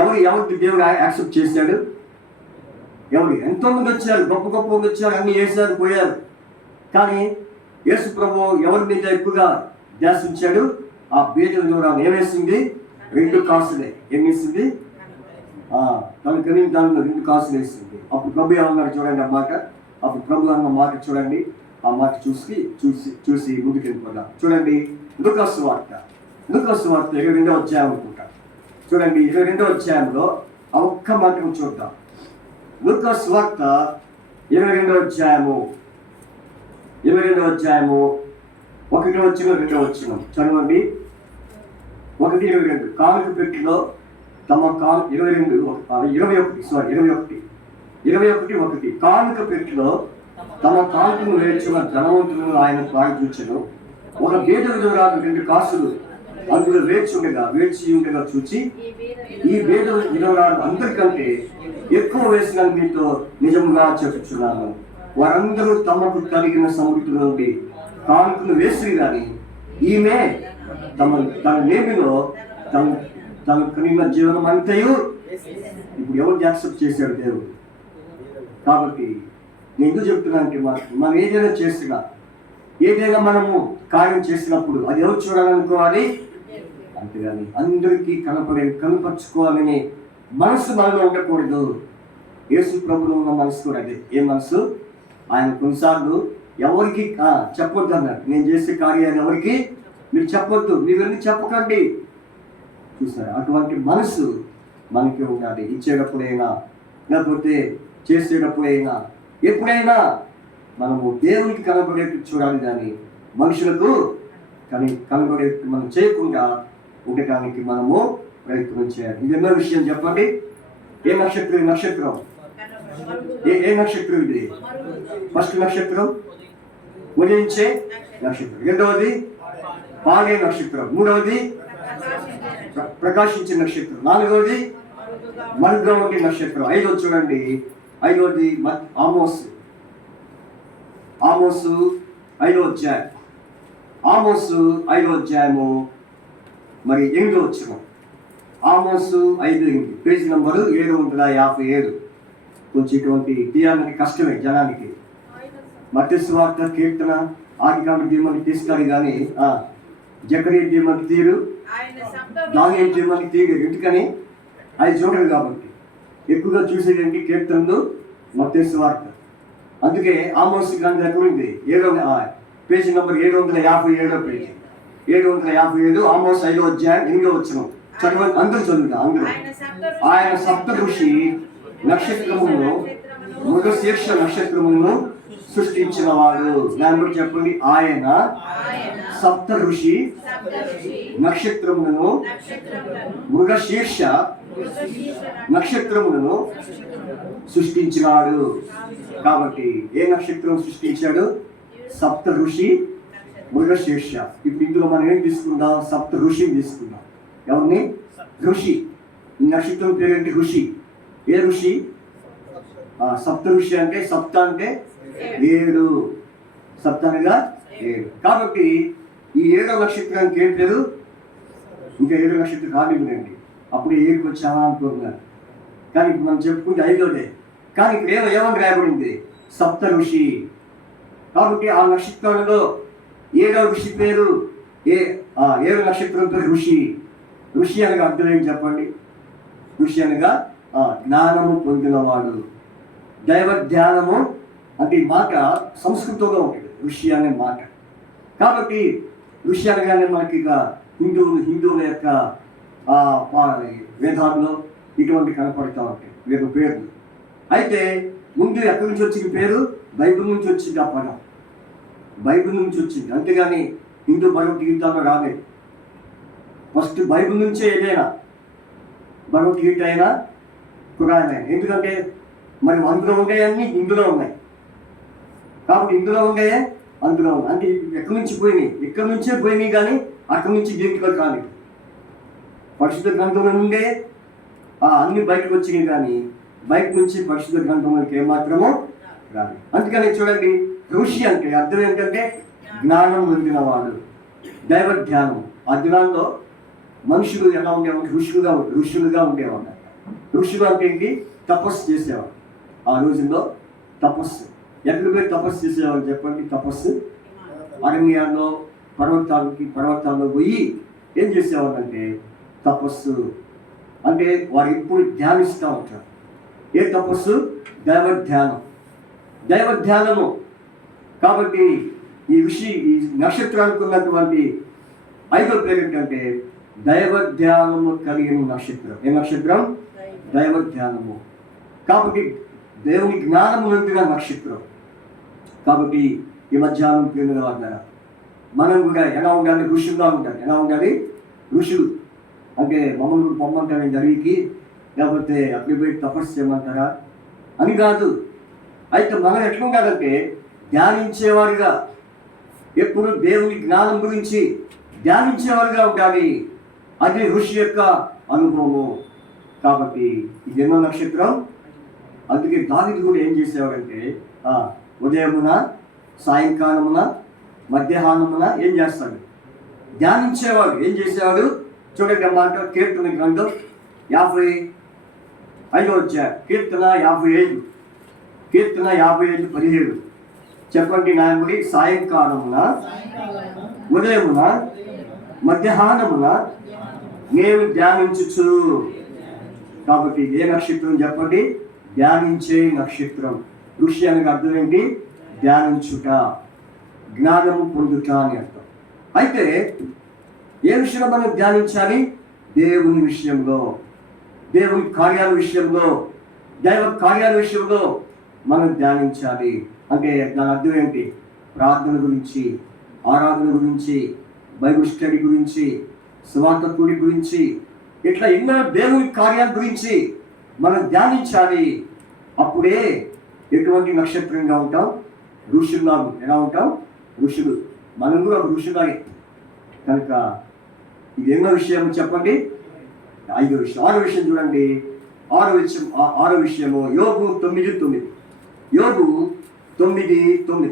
ఎవరికి దేవుడు యాక్సెప్ట్ చేశాడు? ఎంతోమంది వచ్చారు, గొప్ప మంది వచ్చారు, అన్ని వేశారు, పోయారు. కానీ యేసు ప్రభు ఎవరి మీద ఎక్కువగా ధ్యాస ఉంచాడు? ఆ బీద విధవరాలు ఏమేసింది? 2 కాసులే. ఏమేసింది? తను కలిగిన దానిలో 2 కాసులు వేసింది. అప్పుడు ప్రభు ఏమన్నాడు చూడండి ఆ మాట. అప్పుడు ప్రభు అన్న మాట చూడండి. ఆ మాట చూసి ముందుకు వెళ్ళిపోదాం. చూడండి లూకా సువార్త 22వ అధ్యాయం అనుకుంటా. చూడండి 22వ అధ్యాయంలో ఆ ఒక్క మాటను చూద్దాం. లూకా సువార్త 22వ అధ్యాయము 1వ వచనం 2వ వచనం చదవండి. 1:22 కానుక పెట్టిలో తమ 21 కానుక పెట్టిలో తమ కానుకను వేర్చిన ధనవంతులను ఆయన ప్రార్థించను. ఒక బీద విధవరాలు 2 కాసులు అందులో వేచి ఉండగా చూచి, ఈ బీద విధవరాలు అందరికంటే ఎక్కువ వేసిన మీతో నిజముగా చెప్పుచున్నాను, వారందరూ తమకు కలిగిన సమృద్ధి నుండి కానుకను వేసి కానీ ఈమె తన నేమిలో తన కలిగిన జీవనం అంతయు. ఇప్పుడు ఎవరు యాక్సెప్ట్ చేశాడు దేవుడు? కాబట్టి నేను ఎందుకు చెప్తున్నానంటే మనం ఏదైనా మనము కార్యం చేసినప్పుడు అది ఎవరు చూడాలనుకోవాలి? అంతేగాని అందరికీ కనపరుచుకోవాలని మనసు మనలో ఉండకూడదు. యేసు ప్రభులో ఉన్న మనసు కూడా అదే. ఏ మనసు? ఆయన కొన్నిసార్లు ఎవరికి చెప్పొద్దు అన్నాడు. నేను చేసే కార్యాలు ఎవరికి మీరు చెప్పొద్దు, మీరు వెళ్ళి చెప్పకండి. చూసారా? అటువంటి మనసు మనకి ఉండాలి. ఇచ్చేటప్పుడైనా లేకపోతే చేసేటప్పుడైనా ఎప్పుడైనా మనము దేవునికి కనబడేట్టు చూడాలి, కానీ మనుషులకు కనబడేట్టు మనం చేయకుండా ఉండటానికి మనము ప్రయత్నం చేయాలి. ఇది ఎన్నో విషయం చెప్పండి. ఏ నక్షత్రం ఏ నక్షత్రం ఇది? ఫస్ట్ నక్షత్రం ఉదయించే నక్షత్రం, 2వది పాడే నక్షత్రం, 3వది ప్రకాశించే నక్షత్రం, 4వది మరుగ్గా ఉండే నక్షత్రం, 5వది చూడండి 5వది ఆమోసు 5వ అధ్యాయం. ఆమోసు 5వ అధ్యాయము మరి 8వ వచనం. ఆమోసు 5:8 పేజీ నంబరు 757. కొంచెం ఇటువంటి తీయాలని కష్టమే జనానికి. మత్తయి సువార్త, కీర్తన, ఆదికాండ దీమానికి తీస్తారు కానీ జకరియా దీమానికి తీరు, దానియేలు దీమానికి తీరు. ఎందుకని? అది చూడరు కాబట్టి. ఎక్కువగా చూసేది కీర్తనలు, మత్తయి సువార్త. అందుకే ఆమోసు గ్రంథం ఎక్కడ ఉంది? Page number 757 page 757. ఆమోసు 5వ అధ్యాయం 8వ వచనం చదవండి. అందరూ చదువుతా. అందరూ ఆయన సప్తఋషి నక్షత్రమును మృగశీర్ష నక్షత్రమును సృష్టించిన వాడు. దాని గురించి చెప్పండి. ఆయన సప్తఋషి నక్షత్రములను మృగశీర్ష నక్షత్రములను సృష్టించినాడు. కాబట్టి ఏ నక్షత్రం సృష్టించాడు? సప్త ఋషి మృగశీర్ష. ఇప్పుడు ఇందులో మనం ఏం తీసుకుందాం? సప్త ఋషిని తీసుకుందాం. ఎవరిని? ఋషి. ఈ నక్షత్రం పేరేంటి? ఋషి. ఏ ఋషి? సప్త ఋషి అంటే సప్త అంటే 7. సప్త అనగా 7. కాబట్టి ఈ 7వ నక్షత్రానికి ఏం పేరు? ఇంకా 7వ నక్షత్రం కానివ్వండి, అప్పుడు 7కి వచ్చామా అనుకుంటున్నారు. కానీ ఇప్పుడు మనం చెప్పుకుంటే 5వదే. కానీ ఇక్కడ ఏమని రాయబడింది? సప్త ఋషి. కాబట్టి ఆ నక్షత్రంలో 7వ ఋషి పేరు 7వ నక్షత్రం పేరు ఋషి. ఋషి అనగా అర్థం ఏం చెప్పండి? ఋషి అనగా జ్ఞానము పొందినవాడు. దైవ ధ్యానము అంటే ఈ మాట సంస్కృతంలో ఉంటుంది, ఋషి అనే మాట. కాబట్టి ఋషి అనగానే మనకి ఇక హిందువుల యొక్క వేదాల్లో ఇటువంటి కనపడుతూ ఉంటాయి వీళ్ళ పేర్లు. అయితే ముందు ఎక్కడి నుంచి వచ్చిన పేరు? బైబిల్ నుంచి వచ్చింది. ఆ పదం బైబిల్ నుంచి వచ్చింది, అంతేగాని హిందూ భగవద్గీతలో రాలేదు. ఫస్ట్ బైబిల్ నుంచే ఏదైనా భగవద్గీత అయినా ఖురాన్ అయినా. ఎందుకంటే మరి అందులో ఉండేవన్నీ ఇందులో ఉన్నాయి. కాబట్టి ఇందులో ఉండేవే అందులో ఉన్నాయి. అంటే ఎక్కడి నుంచి పోయినాయి? ఇక్కడ నుంచే పోయినాయి, కానీ అక్కడి నుంచి దీంట్లో కాలేదు. పరిశుద్ధ గ్రంథంలో ఉండే అన్ని బయటకు వచ్చినాయి, కానీ బయట నుంచి పరిశుద్ధ గ్రంథంలోకి ఏమాత్రమో రాదు. అందుకని చూడండి, ఋషి అంటే అర్థం ఏంటంటే జ్ఞానం పొందినవాడు, దైవ ధ్యానం. ఆ దినాల్లో మనుషులు ఎలా ఉండేవాడు? ఋషులుగా ఉండేవాడు. ఋషులు అంటే ఏంటి? తపస్సు చేసేవాడు. ఆ రోజుల్లో తపస్సు ఎక్కడ పోయి తపస్సు చేసేవాడు చెప్పండి? తపస్సు అరణ్యాల్లో పర్వతాల్లో పోయి ఏం చేసేవాడు అంటే తపస్సు. అంటే వారు ఎప్పుడు ధ్యానిస్తూ ఉంటారు. ఏ తపస్సు? దైవ ధ్యానం. దైవ ధ్యానము. కాబట్టి ఈ నక్షత్రానికి ఉన్నటువంటి 5వ పేరు ఏంటంటే దైవ ధ్యానము కలిగిన నక్షత్రం. ఏ నక్షత్రం? దైవ ధ్యానము. కాబట్టి దేవుని జ్ఞానము నిండిన నక్షత్రం. కాబట్టి ఈ మధ్యాహ్నం ప్రేమిన వారు మనం కూడా ఎలా ఉండాలి? ఋషులుగా ఉండాలి. ఎలా ఉండాలి? ఋషులు అంటే మమ్మల్ని పొమ్మంటారు జరిగి, లేకపోతే అక్కడ పోయి తపస్సు చేయమంటారా అని కాదు. అయితే మనం ఎట్లా ఉండాలంటే ధ్యానించేవారుగా, ఎప్పుడు దేవుని జ్ఞానం గురించి ధ్యానించేవారుగా ఉండాలి. అది ఋషి యొక్క అనుభవము. కాబట్టి ఇది ఎన్నో నక్షత్రం. అందుకే దావీదు కూడా ఏం చేసేవాడంటే ఉదయమున, సాయంకాలమున, మధ్యాహ్నమున ఏం చేస్తాడు? ధ్యానించేవాడు. ఏం చేసేవాడు? చూడండి అన్నమాట. కీర్తన గ్రంథం 55వ అధ్యాయం, కీర్తన 55, కీర్తన 55:17. చెప్పండి నాయకుడి. సాయంకాలమున, ఉదయమున, మధ్యాహ్నమున నేను ధ్యానించుచు. కాబట్టి ఏ నక్షత్రం చెప్పండి? ధ్యానించే నక్షత్రం. ఋషి అనగా అర్థం ఏంటి? ధ్యానించుట, జ్ఞానము పొందుట అని అర్థం. అయితే ఏ విషయంలో మనం ధ్యానించాలి? దేవుని విషయంలో, దేవుని కార్యాల విషయంలో, దైవ కార్యాల విషయంలో మనం ధ్యానించాలి. అంటే దాని అర్థం ఏంటి? ప్రార్థన గురించి, ఆరాధన గురించి, బైబిల్ స్టడీ గురించి, సువార్త కూడి గురించి, ఇట్లా ఎన్నో దేవుని కార్యాల గురించి మనం ధ్యానించాలి. అప్పుడే ఎటువంటి నక్షత్రంగా ఉంటాం? ఋషులాగా. ఎలా ఉంటాం? ఋషులు. మనం కూడా ఋషులాగే. కనుక ఇది ఎన్నో విషయం చెప్పండి? 5వ విషయం. 6వ విషయం చూడండి. 6వ విషయము యోబు 9:9. యోబు 9:9.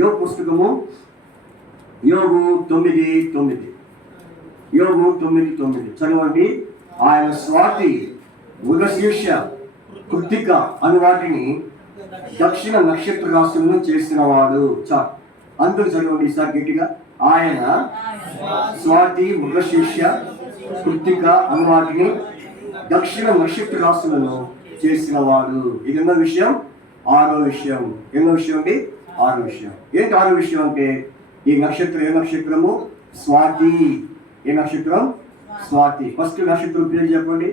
యోబు పుస్తకము యోబు 9:9. యోబు 9:9 చదవండి. ఆయన స్వాతి, మృగశీర్ష, కృత్తిక అను వాటిని దక్షిణ నక్షత్ర రాశులను చేసినవాడు. అందరూ చదవండి ఈసారి గట్టిగా. ఆయన స్వాతి, మృగశీర్ష, కృత్తిక అను వాటిని దక్షిణ నక్షత్ర రాశులను చేసినవాడు. ఇది ఎన్నో విషయం? 6వ విషయం. ఎన్నో విషయం అండి? 6వ విషయం. ఏంటి 6వ విషయం అంటే ఈ నక్షత్రం ఏ నక్షత్రము? స్వాతి. ఏ నక్షత్రం? స్వాతి. ఫస్ట్ నక్షత్రం పేరు చెప్పండి.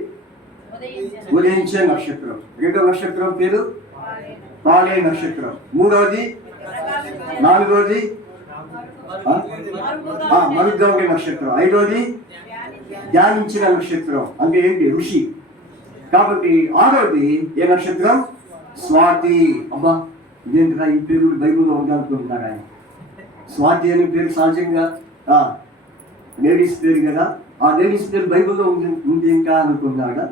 ఉదయించే నక్షత్రం. 2వ నక్షత్రం పేరు పాలే నక్షత్రం. 3వది, 4వది మరుగ్గా ఉండే నక్షత్రం. 5వది ధ్యానించిన నక్షత్రం. అంటే ఏంటి? ఋషి. కాబట్టి 6వది ఏ నక్షత్రం? స్వాతి. అబ్బా ఇదేంటిరా ఈ పేరు బైబిల్లో ఉందనుకుంటున్నాడు ఆయన. స్వాతి అనే పేరు సహజంగా లేడీస్ పేరు కదా. ఆ లేడీస్ పేరు బైబిల్లో ఉంది ఇంకా అనుకున్నాడా?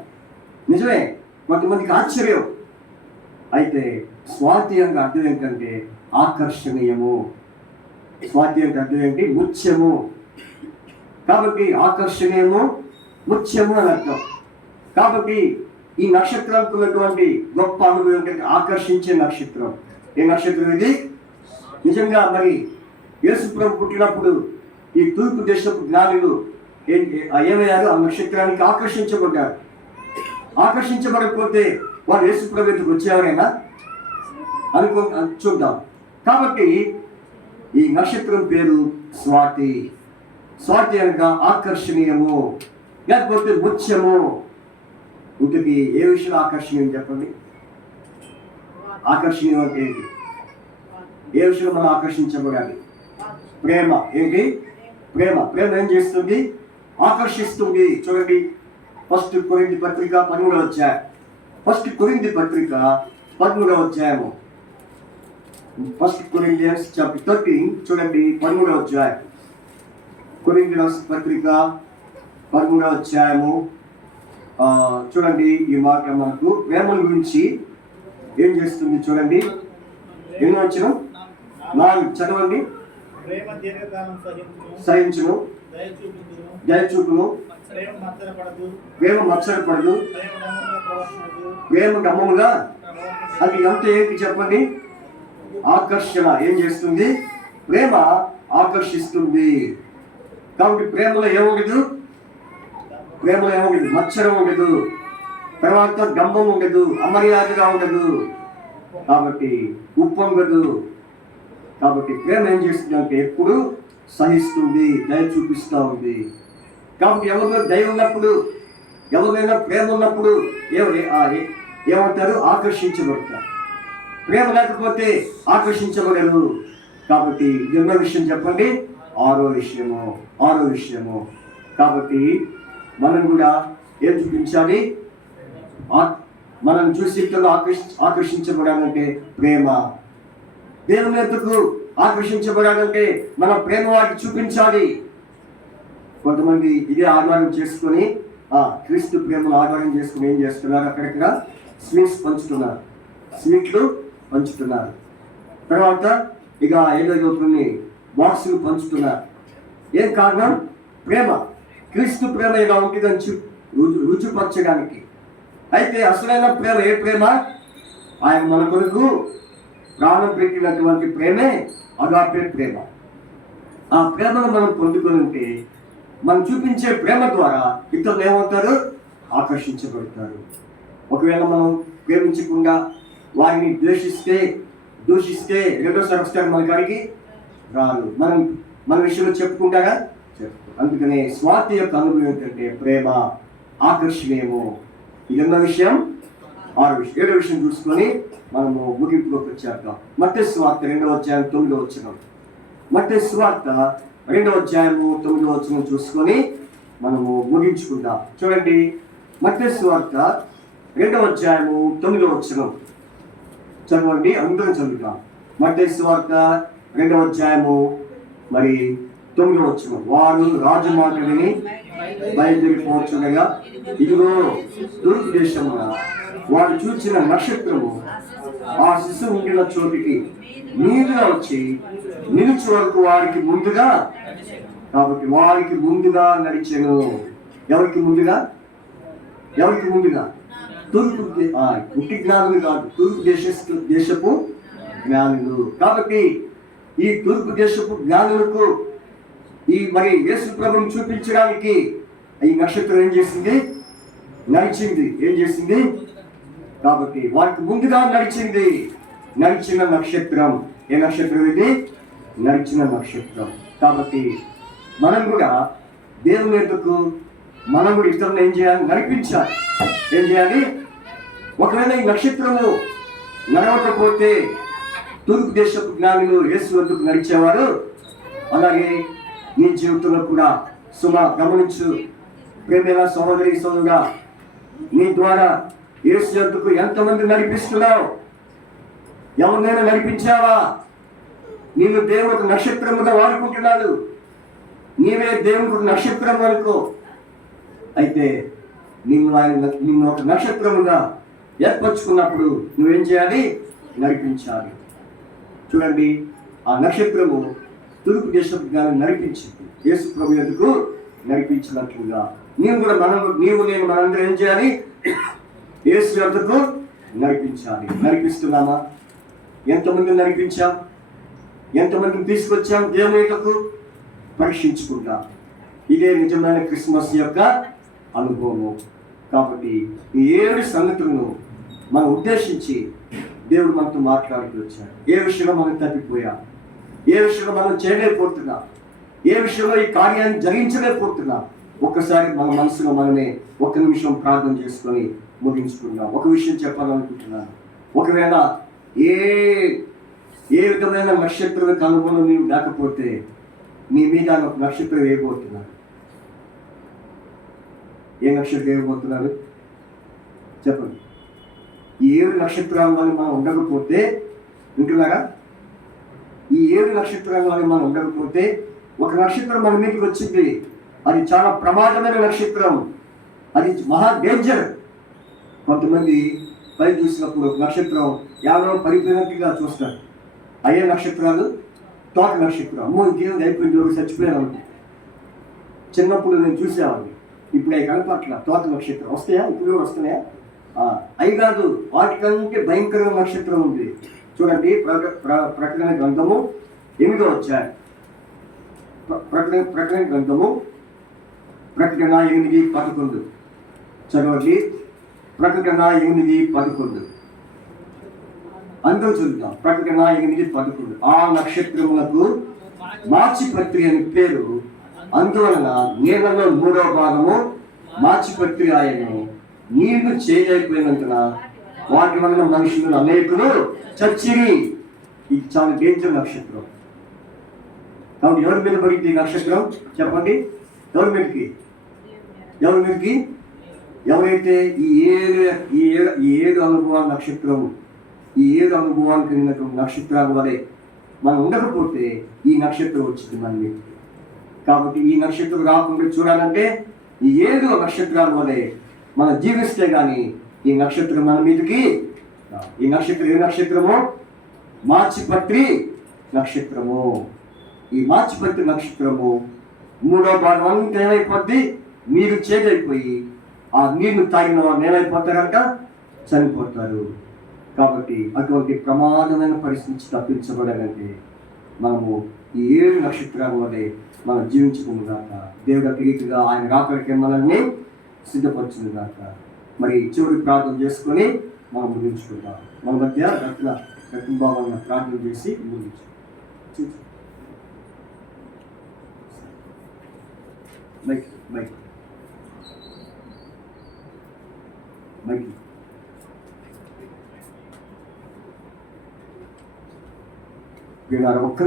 నిజమే. కొంతమందికి ఆశ్చర్యం. అయితే స్వాతి అంటే అర్థం ఏంటంటే ఆకర్షణీయము. స్వాతి అంటే అర్థం ఏంటి? ముత్యము. కాబట్టి ఆకర్షణీయము, ముత్యము అని అర్థం. కాబట్టి ఈ నక్షత్రానికి ఉన్నటువంటి గొప్ప అనుభవం ఏంటంటే ఆకర్షించే నక్షత్రం. ఏ నక్షత్రం ఇది? నిజంగా మరి యేసుప్రభు పుట్టినప్పుడు ఈ తూర్పు దేశపు జ్ఞానులు ఏమయ్యారు? ఆ నక్షత్రానికి ఆకర్షించబడ్డారు. ఆకర్షించబడకపోతే వారు యేసుప్రభు ఎందుకు వచ్చేవారైనా చూద్దాం. కాబట్టి ఈ నక్షత్రం పేరు స్వాతి. స్వాతి అనగా ఆకర్షణీయము, లేకపోతే ముత్యము. ఇంతకి ఏ విషయంలో ఆకర్షణీయం చెప్పండి? ఆకర్షణీయం అంటే ఏంటి? ఏ విషయంలో మనం ఆకర్షించబడాలి? ప్రేమ. ఏంటి? ప్రేమ. ప్రేమ ఏం చేస్తుంది? ఆకర్షిస్తుంది. చూడండి, ఫస్ట్ కొరింథీ పత్రిక 13వ అధ్యాయం. ఫస్ట్ కొరింథీ పత్రిక 13వ అధ్యాయము. ఫస్ట్ కొరింథియన్స్ చాప్టర్ 13 చూడండి, 13వ అధ్యాయం. కొరింథీ పత్రిక 13వ అధ్యాయము చూడండి. ఈ మాట మనకు ప్రేమ గురించి ఏం చేస్తుంది చూడండి. ఎన్నో వచ్చిన 4 చదవండి. సహించును, దయచూపును, ప్రేమ మత్సరపడదు, ప్రేమ గమ్మముగా. అది ఎంత ఏంటి చెప్పండి? ఆకర్షణ. ఏం చేస్తుంది? ప్రేమ ఆకర్షిస్తుంది. కాబట్టి ప్రేమలో ఏముండదు? ప్రేమలో ఏముండదు? మత్సరం ఉండదు. తర్వాత గంభం ఉండదు, అమర్యాదగా ఉండదు, కాబట్టి ఉప్పొంగదు. కాబట్టి ప్రేమ ఏం చేస్తుందంటే ఎప్పుడు సహిస్తుంది, దయ చూపిస్తూ ఉంది. కాబట్టి ఎవరిలో దయ ఉన్నప్పుడు, ఎవరైనా ప్రేమ ఉన్నప్పుడు ఏమంటారు? ఆకర్షించబడతారు. ప్రేమ లేకపోతే ఆకర్షించబడరు. కాబట్టి ఎన్నో విషయం చెప్పండి, ఆరో విషయము. కాబట్టి మనం కూడా ఏం చూపించాలి? మనం చూసి ఇతరులు ఆకర్షించబడాలంటే ప్రేమ. దేవుని ఎద్దకు ఆకర్షించబడాలంటే మన ప్రేమ వారికి చూపించాలి. కొంతమంది ఇదే ఆధారం చేసుకొని క్రీస్తు ప్రేమను ఆధారం చేసుకుని ఏం చేస్తున్నారు? అక్కడక్కడ స్వీట్లు పంచుతున్నారు. తర్వాత ఇక ఏదో కొన్ని బాక్సులు పంచుతున్నారు. ఏం కారణం? ప్రేమ. క్రీస్తు ప్రేమ ఇలా ఉంటుందని రుచిపరచడానికి. అయితే అసలైన ప్రేమ ఏ ప్రేమ? ఆయన మన కొరకు ప్రాణం పెట్టినటువంటి ప్రేమే అగాపే ప్రేమ. ఆ ప్రేమను మనం పొందుకొని ఉంటే, మనం చూపించే ప్రేమ ద్వారా ఇతరులు ఏమవుతారు? ఆకర్షించబడతారు. ఒకవేళ మనం ప్రేమించకుండా వారిని దూషిస్తే రెండోసారి వస్తారు మన కాడికి రాదు. మన విషయంలో చెప్పుకుంటారా? అందుకనే స్వార్థ యొక్క అనుభవం ఏంటంటే ప్రేమ ఆకర్షణీయము. ఇదన్న విషయం. 6వ విషయం. 7వ విషయం చూసుకొని మనము ముగింపులోకి వచ్చాక మత్తయి సువార్త 2వ అధ్యాయం 9వ వచనం. మత్తయి సువార్త 2వ అధ్యాయము 9వ వచనం చూసుకొని మనము ముగించుకుందాం. చూడండి, మత్తయి సువార్త 2వ అధ్యాయము 9వ వచనం చదవండి, అందరం చదువుతాం. మత్తయి సువార్త 2వ అధ్యాయము 9వ వచనం. వారు రాజమార్గ విని బయలుదేరిపోవచ్చుండగా ఇదిగో తూర్పు దేశమున వారు చూచిన నక్షత్రము ఆ శిశువు ఉండిన చోటికి నీరుగా వచ్చి నిలిచి వరకు వారికి ముందుగా, కాబట్టి వారికి ముందుగా నడిచెను. ఎవరికి ముందుగా? తూర్పు పుట్టి జ్ఞానులు కాదు, తూర్పు దేశపు జ్ఞానులు. కాబట్టి ఈ తూర్పు దేశపు జ్ఞానులకు ఈ యేసు ప్రభువును చూపించడానికి ఈ నక్షత్రం ఏం చేసింది? నడిచింది. కాబట్టి వారికి ముందుగా నడిచిన నక్షత్రం. ఏ నక్షత్రం ఇది? నడిచిన నక్షత్రం. కాబట్టి మనం కూడా దేవుని ఎద్దకు మనం కూడా ఇతరులను ఏం చేయాలి? నడిపించాలి. ఏం చేయాలి? ఒకవేళ ఈ నక్షత్రము నడవకపోతే తూర్పు దేశపు జ్ఞానులు యేసు వద్దకు నడిచేవారు. అలాగే నీ జీవితంలో కూడా గమనించు ప్రేమైన సోదరుడా, నీ ద్వారా యేసు వద్దకు ఎంతమంది నడిపిస్తున్నావు? ఎవరినైనా నడిపించావా? నీవు దేవుడు నక్షత్రముగా వాడుకుంటున్నాడు. నీవే దేవుడు నక్షత్రం అనుకో. అయితే నిన్ను ఒక నక్షత్రముగా ఏర్పరచుకున్నప్పుడు నువ్వేం చేయాలి? నడిపించాలి. చూడండి, ఆ నక్షత్రము తూర్పు దేశంగా నడిపించింది. యేసు ప్రభు ఎదుకు నడిపించినట్లుగా మనందరం ఏం చేయాలి? యేసు ఎదుకు నడిపించాలి. నడిపిస్తున్నామా? ఎంతమందిని నడిపించాం? ఎంతమందిని తీసుకొచ్చాం దేవుని ఎదుకు? పరీక్షించుకుంటాం. ఇదే నిజమైన క్రిస్మస్ యొక్క అనుభవము. కాబట్టి ఈ 7 సంగతులను మనం ఉద్దేశించి దేవుడు మనతో మాట్లాడుతూ వచ్చాడు. ఏ విషయంలో మనం తప్పిపోయాం? ఏ విషయంలో మనం చేయలేకపోతున్నాం? ఏ విషయంలో ఈ కార్యాన్ని జరిగించలేకపోతున్నాం? ఒక్కసారి మన మనసులో మనమే 1 నిమిషం ప్రార్థన చేసుకొని ముగించుకుందాం. ఒక విషయం చెప్పాలనుకుంటున్నాను. ఒకవేళ ఏ విధమైన నక్షత్రాలకు అనుభవం నీవు లేకపోతే నీ మీద ఒక నక్షత్రం వేయబోతున్నారు. ఏ నక్షత్రం వేయబోతున్నారు? చెప్పండి. ఈ 7 నక్షత్రాల వల్ల మనం ఉండకపోతే, వింటున్నారా? ఈ 7 నక్షత్రాల వల్ల మనం ఉండకపోతే ఒక నక్షత్రం మన మీదకి వచ్చింది. అది చాలా ప్రమాదమైన నక్షత్రం. అది మహా డేంజర్. కొంతమంది పై చూసినప్పుడు ఒక నక్షత్రం ఎవరో పరిపోయినట్టుగా చూస్తారు. అయ్యే నక్షత్రాలు తోక నక్షత్రం. అమ్మో ఇంకేం అయిపోయింది, చచ్చిపోయాను అనుకో. చిన్నప్పుడు నేను చూసేవాడిని. ఇప్పుడు అవి కనపట్ల. తోక నక్షత్రం వస్తాయా? ఇప్పుడు వస్తున్నాయా? అవి కాదు, వాటికంటే భయంకరమైన నక్షత్రం ఉంది. చూడండి, ప్రకటన గ్రంథము 8వ అధ్యాయం. ప్రకటన గ్రంథము ప్రకటన 8:11 చదవండి. ప్రకటన 8:11. అందరూ చూద్దాం. ప్రకటన 8:11. ఆ నక్షత్రములకు మాచిపత్రి అని పేరు, అందువలన నీళ్లలో 3వ భాగము మాచిపత్రి ఆయను. నీళ్లు చేయలేకపోయినందున వాటి వలన మనుషులు అనేకులు చచ్చిరి. ఇది చాలా డేంజర్ నక్షత్రం. కాబట్టి ఎవరి మీద పడింది ఈ నక్షత్రం చెప్పండి? ఎవరి మీదకి? ఎవరైతే ఈ ఏడు అనుభవాల నక్షత్రం, ఈ 7 అనుభవానికి కలిగినటువంటి నక్షత్రాల వలె మనం ఉండకపోతే ఈ నక్షత్రం వచ్చింది మన మీద. కాబట్టి ఈ నక్షత్రం రాకుండా చూడాలంటే ఈ 7 నక్షత్రాల వలె మనం జీవిస్తే కానీ ఈ నక్షత్రం మన మీదకి. ఈ నక్షత్రం ఏ నక్షత్రము? మాచిపత్రి నక్షత్రము. ఈ మాచిపత్రి నక్షత్రము 3వ భాగం అంతా ఏమైపోద్ది? నీరు చేదైపోయి ఆ నీళ్లు తాగిన వారు ఏమైపోతారంట? చనిపోతారు. కాబట్టి అటువంటి ప్రమాదమైన పరిస్థితి తప్పించబడాలంటే మనము ఈ 7 నక్షత్రాల వల్లే మనం జీవించుకున్నాక దేవుడు రీతిగా ఆయన రాకడికి మనల్ని సిద్ధపరచుగాక. మరి చివరి ప్రార్థన చేసుకొని మనం ముగించుకుంటాం. మన మధ్య రత్నభావంగా ప్రార్థన చేసి ముగించు. వీళ్ళ ఒక్క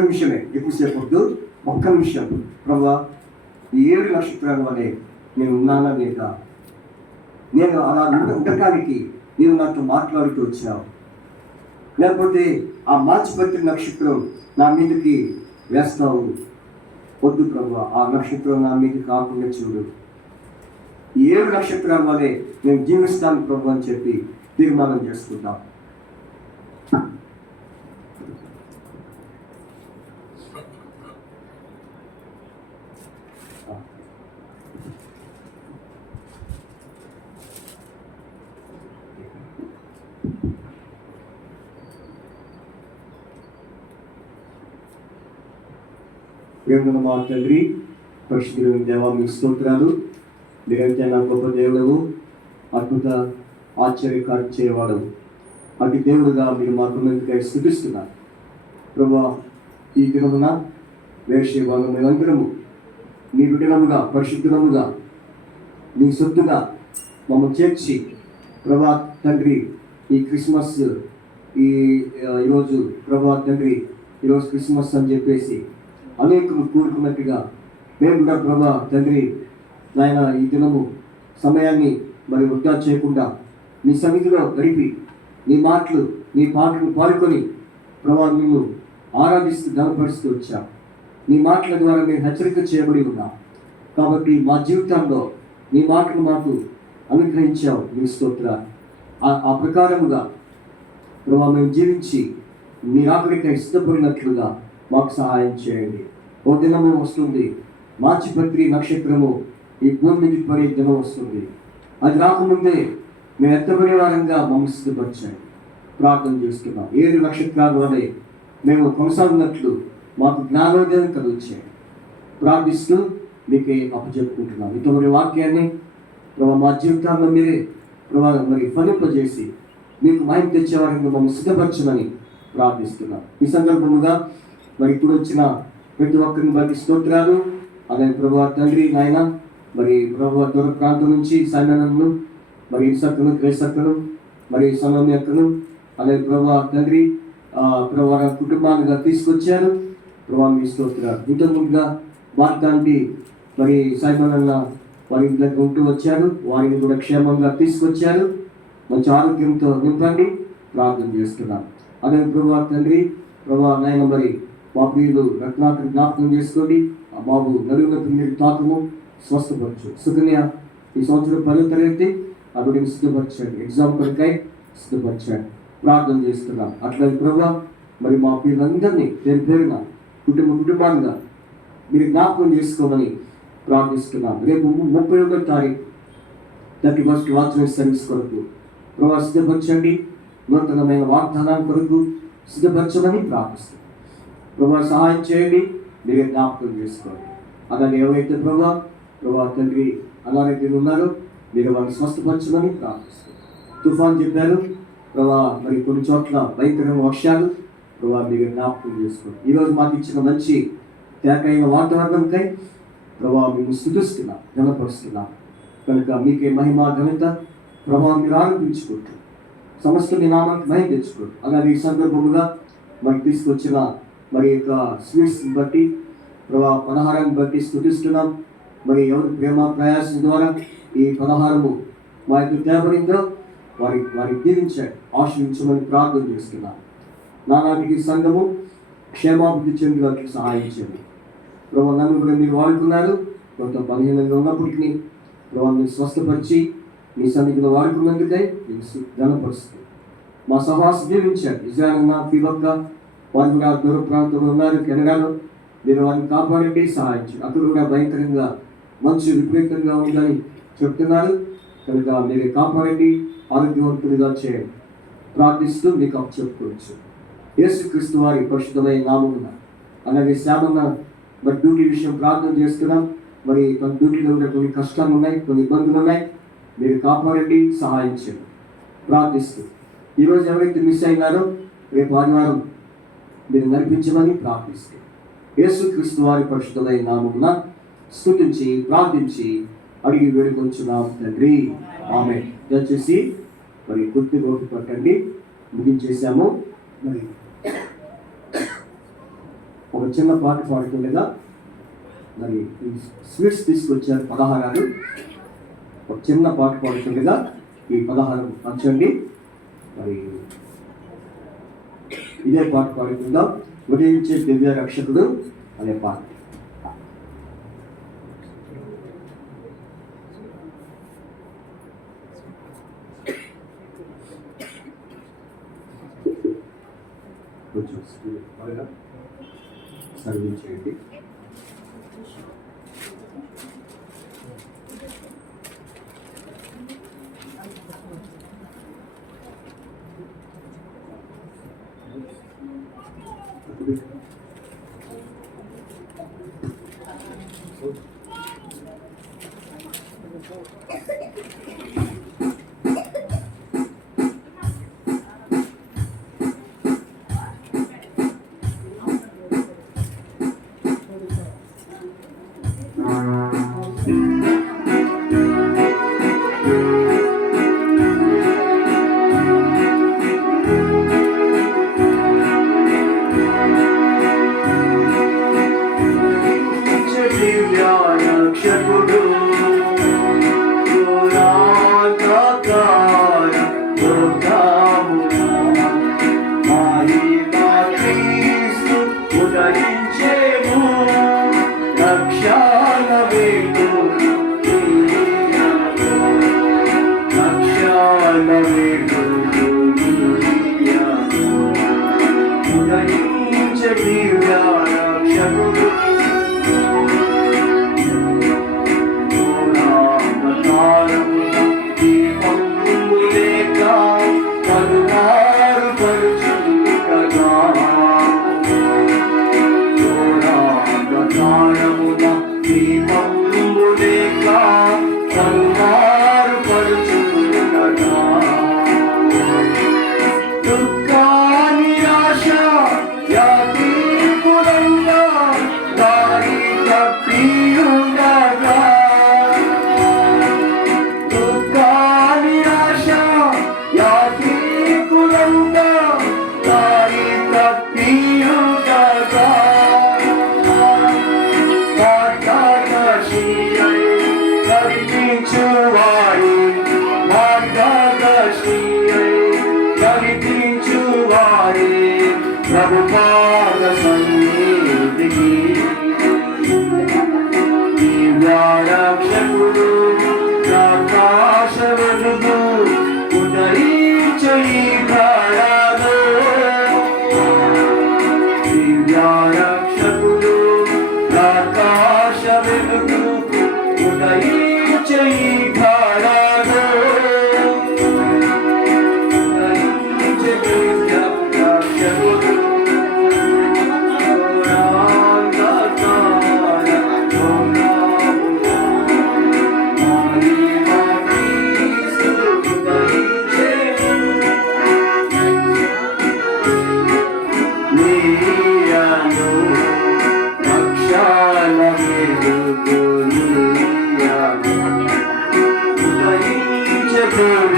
నిమిషమే, ఎక్కువసేపు వద్దు. ఒక్క నిమిషం. ప్రభా, ఈ 7 నక్షత్రాల వల్లే నేను ఉన్నానా లేదా? నేను అలా ఉండటానికి నీవు నాతో మాట్లాడుతూ వచ్చావు, లేకపోతే ఆ మాచిపత్రి నక్షత్రం నా మీదకి వేస్తావు? వద్దు ప్రభా, ఆ నక్షత్రం నా మీదకి కాకుండా చూడు. ఈ 7 నక్షత్రాల వల్లే నేను జీవిస్తాను ప్రభు అని చెప్పి తీర్మానం చేసుకుంటాం. దేవుని మా తండ్రి, పరిశుద్ధులైన దేవా, మీకు స్తోత్రాలు. మీరైతే నా గొప్ప దేవుడవు, అద్భుత ఆశ్చర్యకార్యం చేయవాడు. అటు దేవుడుగా మీరు మాకు మందిగా స్థుతిస్తున్నారు ప్రభా. ఈ దినమున వేషవాళ్ళు మేమందరము నీ బిడ్డలముగా, పరిశుద్ధులముగా, నీ సొత్తుగా మమ్మల్ని చేర్చి ప్రభా తండ్రి, ఈ క్రిస్మస్ ఈరోజు ప్రభా తండ్రి, ఈరోజు క్రిస్మస్ అని చెప్పేసి అనేకులు కూడుకున్నట్టుగా మేము కూడా ప్రభా తండ్రి నాయన ఈ దినము సమయాన్ని మరి వృధా చేయకుండా నీ సన్నిధిలో గడిపి నీ మాటలు, నీ పాటలు పాడుకొని ప్రభా నిన్ను ఆరాధిస్తూ ధనపరుస్తూ వచ్చాం. నీ మాటల ద్వారా మేము హెచ్చరిక చేయబడి ఉన్నాం. కాబట్టి మా జీవితంలో నీ మాటలు మాకు అనుగ్రహించావు. నీ స్తోత్ర. ఆ ప్రకారముగా ప్రభా మేము జీవించి నీ రాకడికై సిద్ధపడినట్లుగా మాకు సహాయం చేయండి. ఓ దినము వస్తుంది, మాచిపత్రి నక్షత్రము ఈ భూమి మీదకి పడే దినం వస్తుంది. అది రాకముందే మేము ఎత్తబడే వారంగా మమ్మల్ని సిద్ధపరచండి. ప్రార్థన చేస్తున్నాం. 7 నక్షత్రాల వలె మేము కొనసాగినట్లు మాకు జ్ఞానోదయం కలుగుచేయండి. ప్రార్థిస్తూ మీకే అప్పచెప్పుకుంటున్నాం. ఇటువంటి వాక్యాన్ని ప్రభా మా జీవితాల్లో మీరే ప్రభా మరి ఫలింపజేసి మీకు మహిమ తెచ్చేవారంగా మమ్మల్ని సిద్ధపరచమని ప్రార్థిస్తున్నాం. ఈ సందర్భముగా మరి ఇప్పుడు వచ్చిన ప్రతి ఒక్కరిని బట్టి స్తోత్రాలు. అదే ప్రభు తండ్రి నాయన, మరి ప్రభు దూర ప్రాంతం నుంచి సైన్యాలను, మరి ఇసక్కను, క్రైసక్కను, మరి సమన్యక్కను, అలాగే ప్రభు తండ్రి ప్రభు కుటుంబాలుగా తీసుకొచ్చారు. ప్రభావం మీ స్తోత్రాలు. ఇంతకుముందుగా వార్తాంటి మరి సైన్యాలన్న వారి దగ్గర ఉంటూ వచ్చారు. వారిని కూడా క్షేమంగా తీసుకొచ్చారు. మంచి ఆరోగ్యంతో నింపండి ప్రార్థన చేస్తున్నాం. అదే ప్రభు తండ్రి ప్రభా నాయన, మరి మా ప్రియులు రత్నాకర్ జ్ఞాపకం చేసుకోండి. ఆ బాబు నలుగురు మీరు తాకము స్వస్థపరచు. సుకన్య ఈ సంవత్సరం 10వ తరగతి ఆ బిడ్డని సిద్ధపరచండి. ఎగ్జామ్ కొరకై సిద్ధపరచండి. ప్రార్థన చేస్తున్నాం. అట్లాగే ప్రభా మరి మా ప్రియులందరినీ పేరు పేరున కుటుంబాలుగా మీరు జ్ఞాపకం చేసుకోమని ప్రార్థిస్తున్నాం. రేపు 31వ తారీఖు 31st వాచ్మెన్ సర్వీస్ కొరకు ప్రభా సిద్ధపరచండి. నూతనమైన వాగ్దానాల కొరకు సిద్ధపరచమని ప్రార్థిస్తున్నాం. ప్రభా సహాయం చేయండి. మీరే జ్ఞాపకం చేసుకోండి. అలాగే ఎవరైతే ప్రభా తండ్రి అనారోగ్యం ఉన్నారో మీరు వారిని స్వస్థపరచమని ప్రార్థిస్తారు. తుఫాన్ చెప్పారు ప్రభా, మరి కొన్ని చోట్ల భయంకరమైన వర్షాలు ప్రభా మీరు జ్ఞాపకం చేసుకోండి. ఈరోజు మాకు ఇచ్చిన మంచి తేకైన వాతావరణంకై ప్రభా మేము స్తుతిస్తున్నాం, ఘనపరుస్తున్నాం. కనుక మీకే మహిమ ఘనత ప్రభావం మీరు ఆరోపించుకుంటారు. సమస్త మీ నామానికి మహిమ తెచ్చుకోండి. అలాగే ఈ సందర్భముగా మనకి తీసుకొచ్చిన మరి యొక్క స్వీట్స్ బట్టి ప్రభా పలహారాన్ని బట్టి స్తుతిస్తున్నాం. మరి ఎవరి ప్రేమ ప్రయాసం ద్వారా ఈ పలహారము మా యొక్క తేబడిందో వారికి దీవించండి, ఆశ్రయించమని ప్రార్థన చేస్తున్నాం. నానాటికి సంఘము క్షేమాభివృద్ధి చెందులకు సహాయం చేయండి ప్రభావ. నన్ను కూడా మీరు వాడుకున్నారు, కొంత బలహీనంగా ఉన్నప్పటికీ ప్రభావ మీరు స్వస్థపరిచి మీ సన్నిధిలో వాడుకున్నందుకై నేను ఘనపరుస్తుంది. మా సహవాసం దీవించండి. ఇజ్రాయల్ ఫీబక్క వారు కూడా దూర ప్రాంతంలో ఉన్నారు, కెనడాలో. మీరు వారిని కాపాడండి, సహాయం చేయండి. అక్కడ కూడా భయంకరంగా మంచు విపరీతంగా ఉందని చెప్తున్నారు. కనుక మీరు కాపాడండి, ఆరోగ్యవంతులుగా చేయండి. ప్రార్థిస్తూ మీకు అప్పు చెప్పుకోవచ్చు. యేసుక్రీస్తు వారి పరిశుద్ధమైన నామమున. అలాగే శ్యామన్న మరి డ్యూటీ విషయం ప్రార్థన చేస్తున్నాం. మరి తన డ్యూటీలో ఉన్న కొన్ని కష్టాలు ఉన్నాయి, కొన్ని ఇబ్బందులు ఉన్నాయి. మీరు కాపాడండి, సహాయం చేయండి ప్రార్థిస్తూ. ఈరోజు ఎవరైతే మిస్ అయినారో రేపు ఆదివారం మీరు నడిపించమని ప్రార్థిస్తూ యేసుక్రీస్తు వారి పరిశుద్ధమైన నామమున స్తుతించి ప్రార్థించి అడిగి వేడుకొంచున్నాం తండ్రి, ఆమేన్. దయచేసి మరి గుర్తు గోటు పట్టండి. ముగించేసాము. మరి ఒక చిన్న పాట పాడుతుండగా మరి ఈ స్వీట్స్ తీసుకొచ్చారు పలహారాలు. ఒక చిన్న పాట పాడుతుండగా ఈ పలహారం పంచండి. మరి ఇదే పాట పాడుకుందాం. ఉదయించే దివ్య రక్షకుడు అనే పాట. కొంచెం సర్వీస్ చేయండి.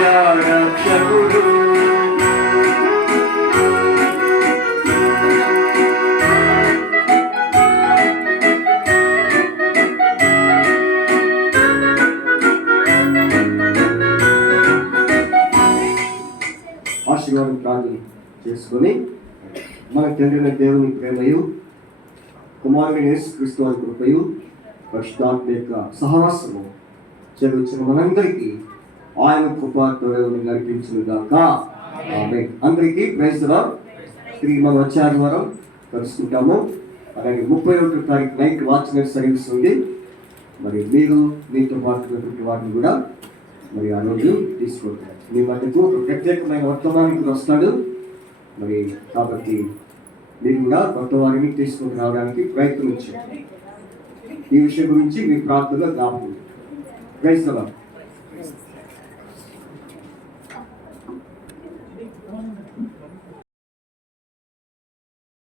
దివ్య రక్షకుడు ఆశీర్వాదం ప్రార్థన చేసుకొని మన తండ్రి దేవుని ప్రేమయు కుమారుని యేసుక్రీస్తు వారి కృపయు పరిశుద్ధాత్మ యొక్క సహవాసము చదువుతున్న మనందరికీ ఆయన కృపాతోని నడిపించుగాక ఆమేన్. అందరికీ ప్రైజ్ ది లార్డ్. తిరిగి మనం వచ్చే ఆదివారం కలుసుకుంటాము. అలాగే 31వ తారీఖు నైట్ వాచ్మెన్ సర్వీస్ ఉంది. మరి మీరు మీతో పాటు వాటిని కూడా మరి ఆ రోజు తీసుకుంటారు. మీ మధ్యకు ఒక ప్రత్యేకమైన వర్తమానికి వస్తాడు. మరి కాబట్టి మీరు కూడా కొత్త వారిని తీసుకుని రావడానికి ప్రయత్నించండి. ఈ విషయం గురించి మీ ప్రార్థనలో జ్ఞాపకం. Praise the lord.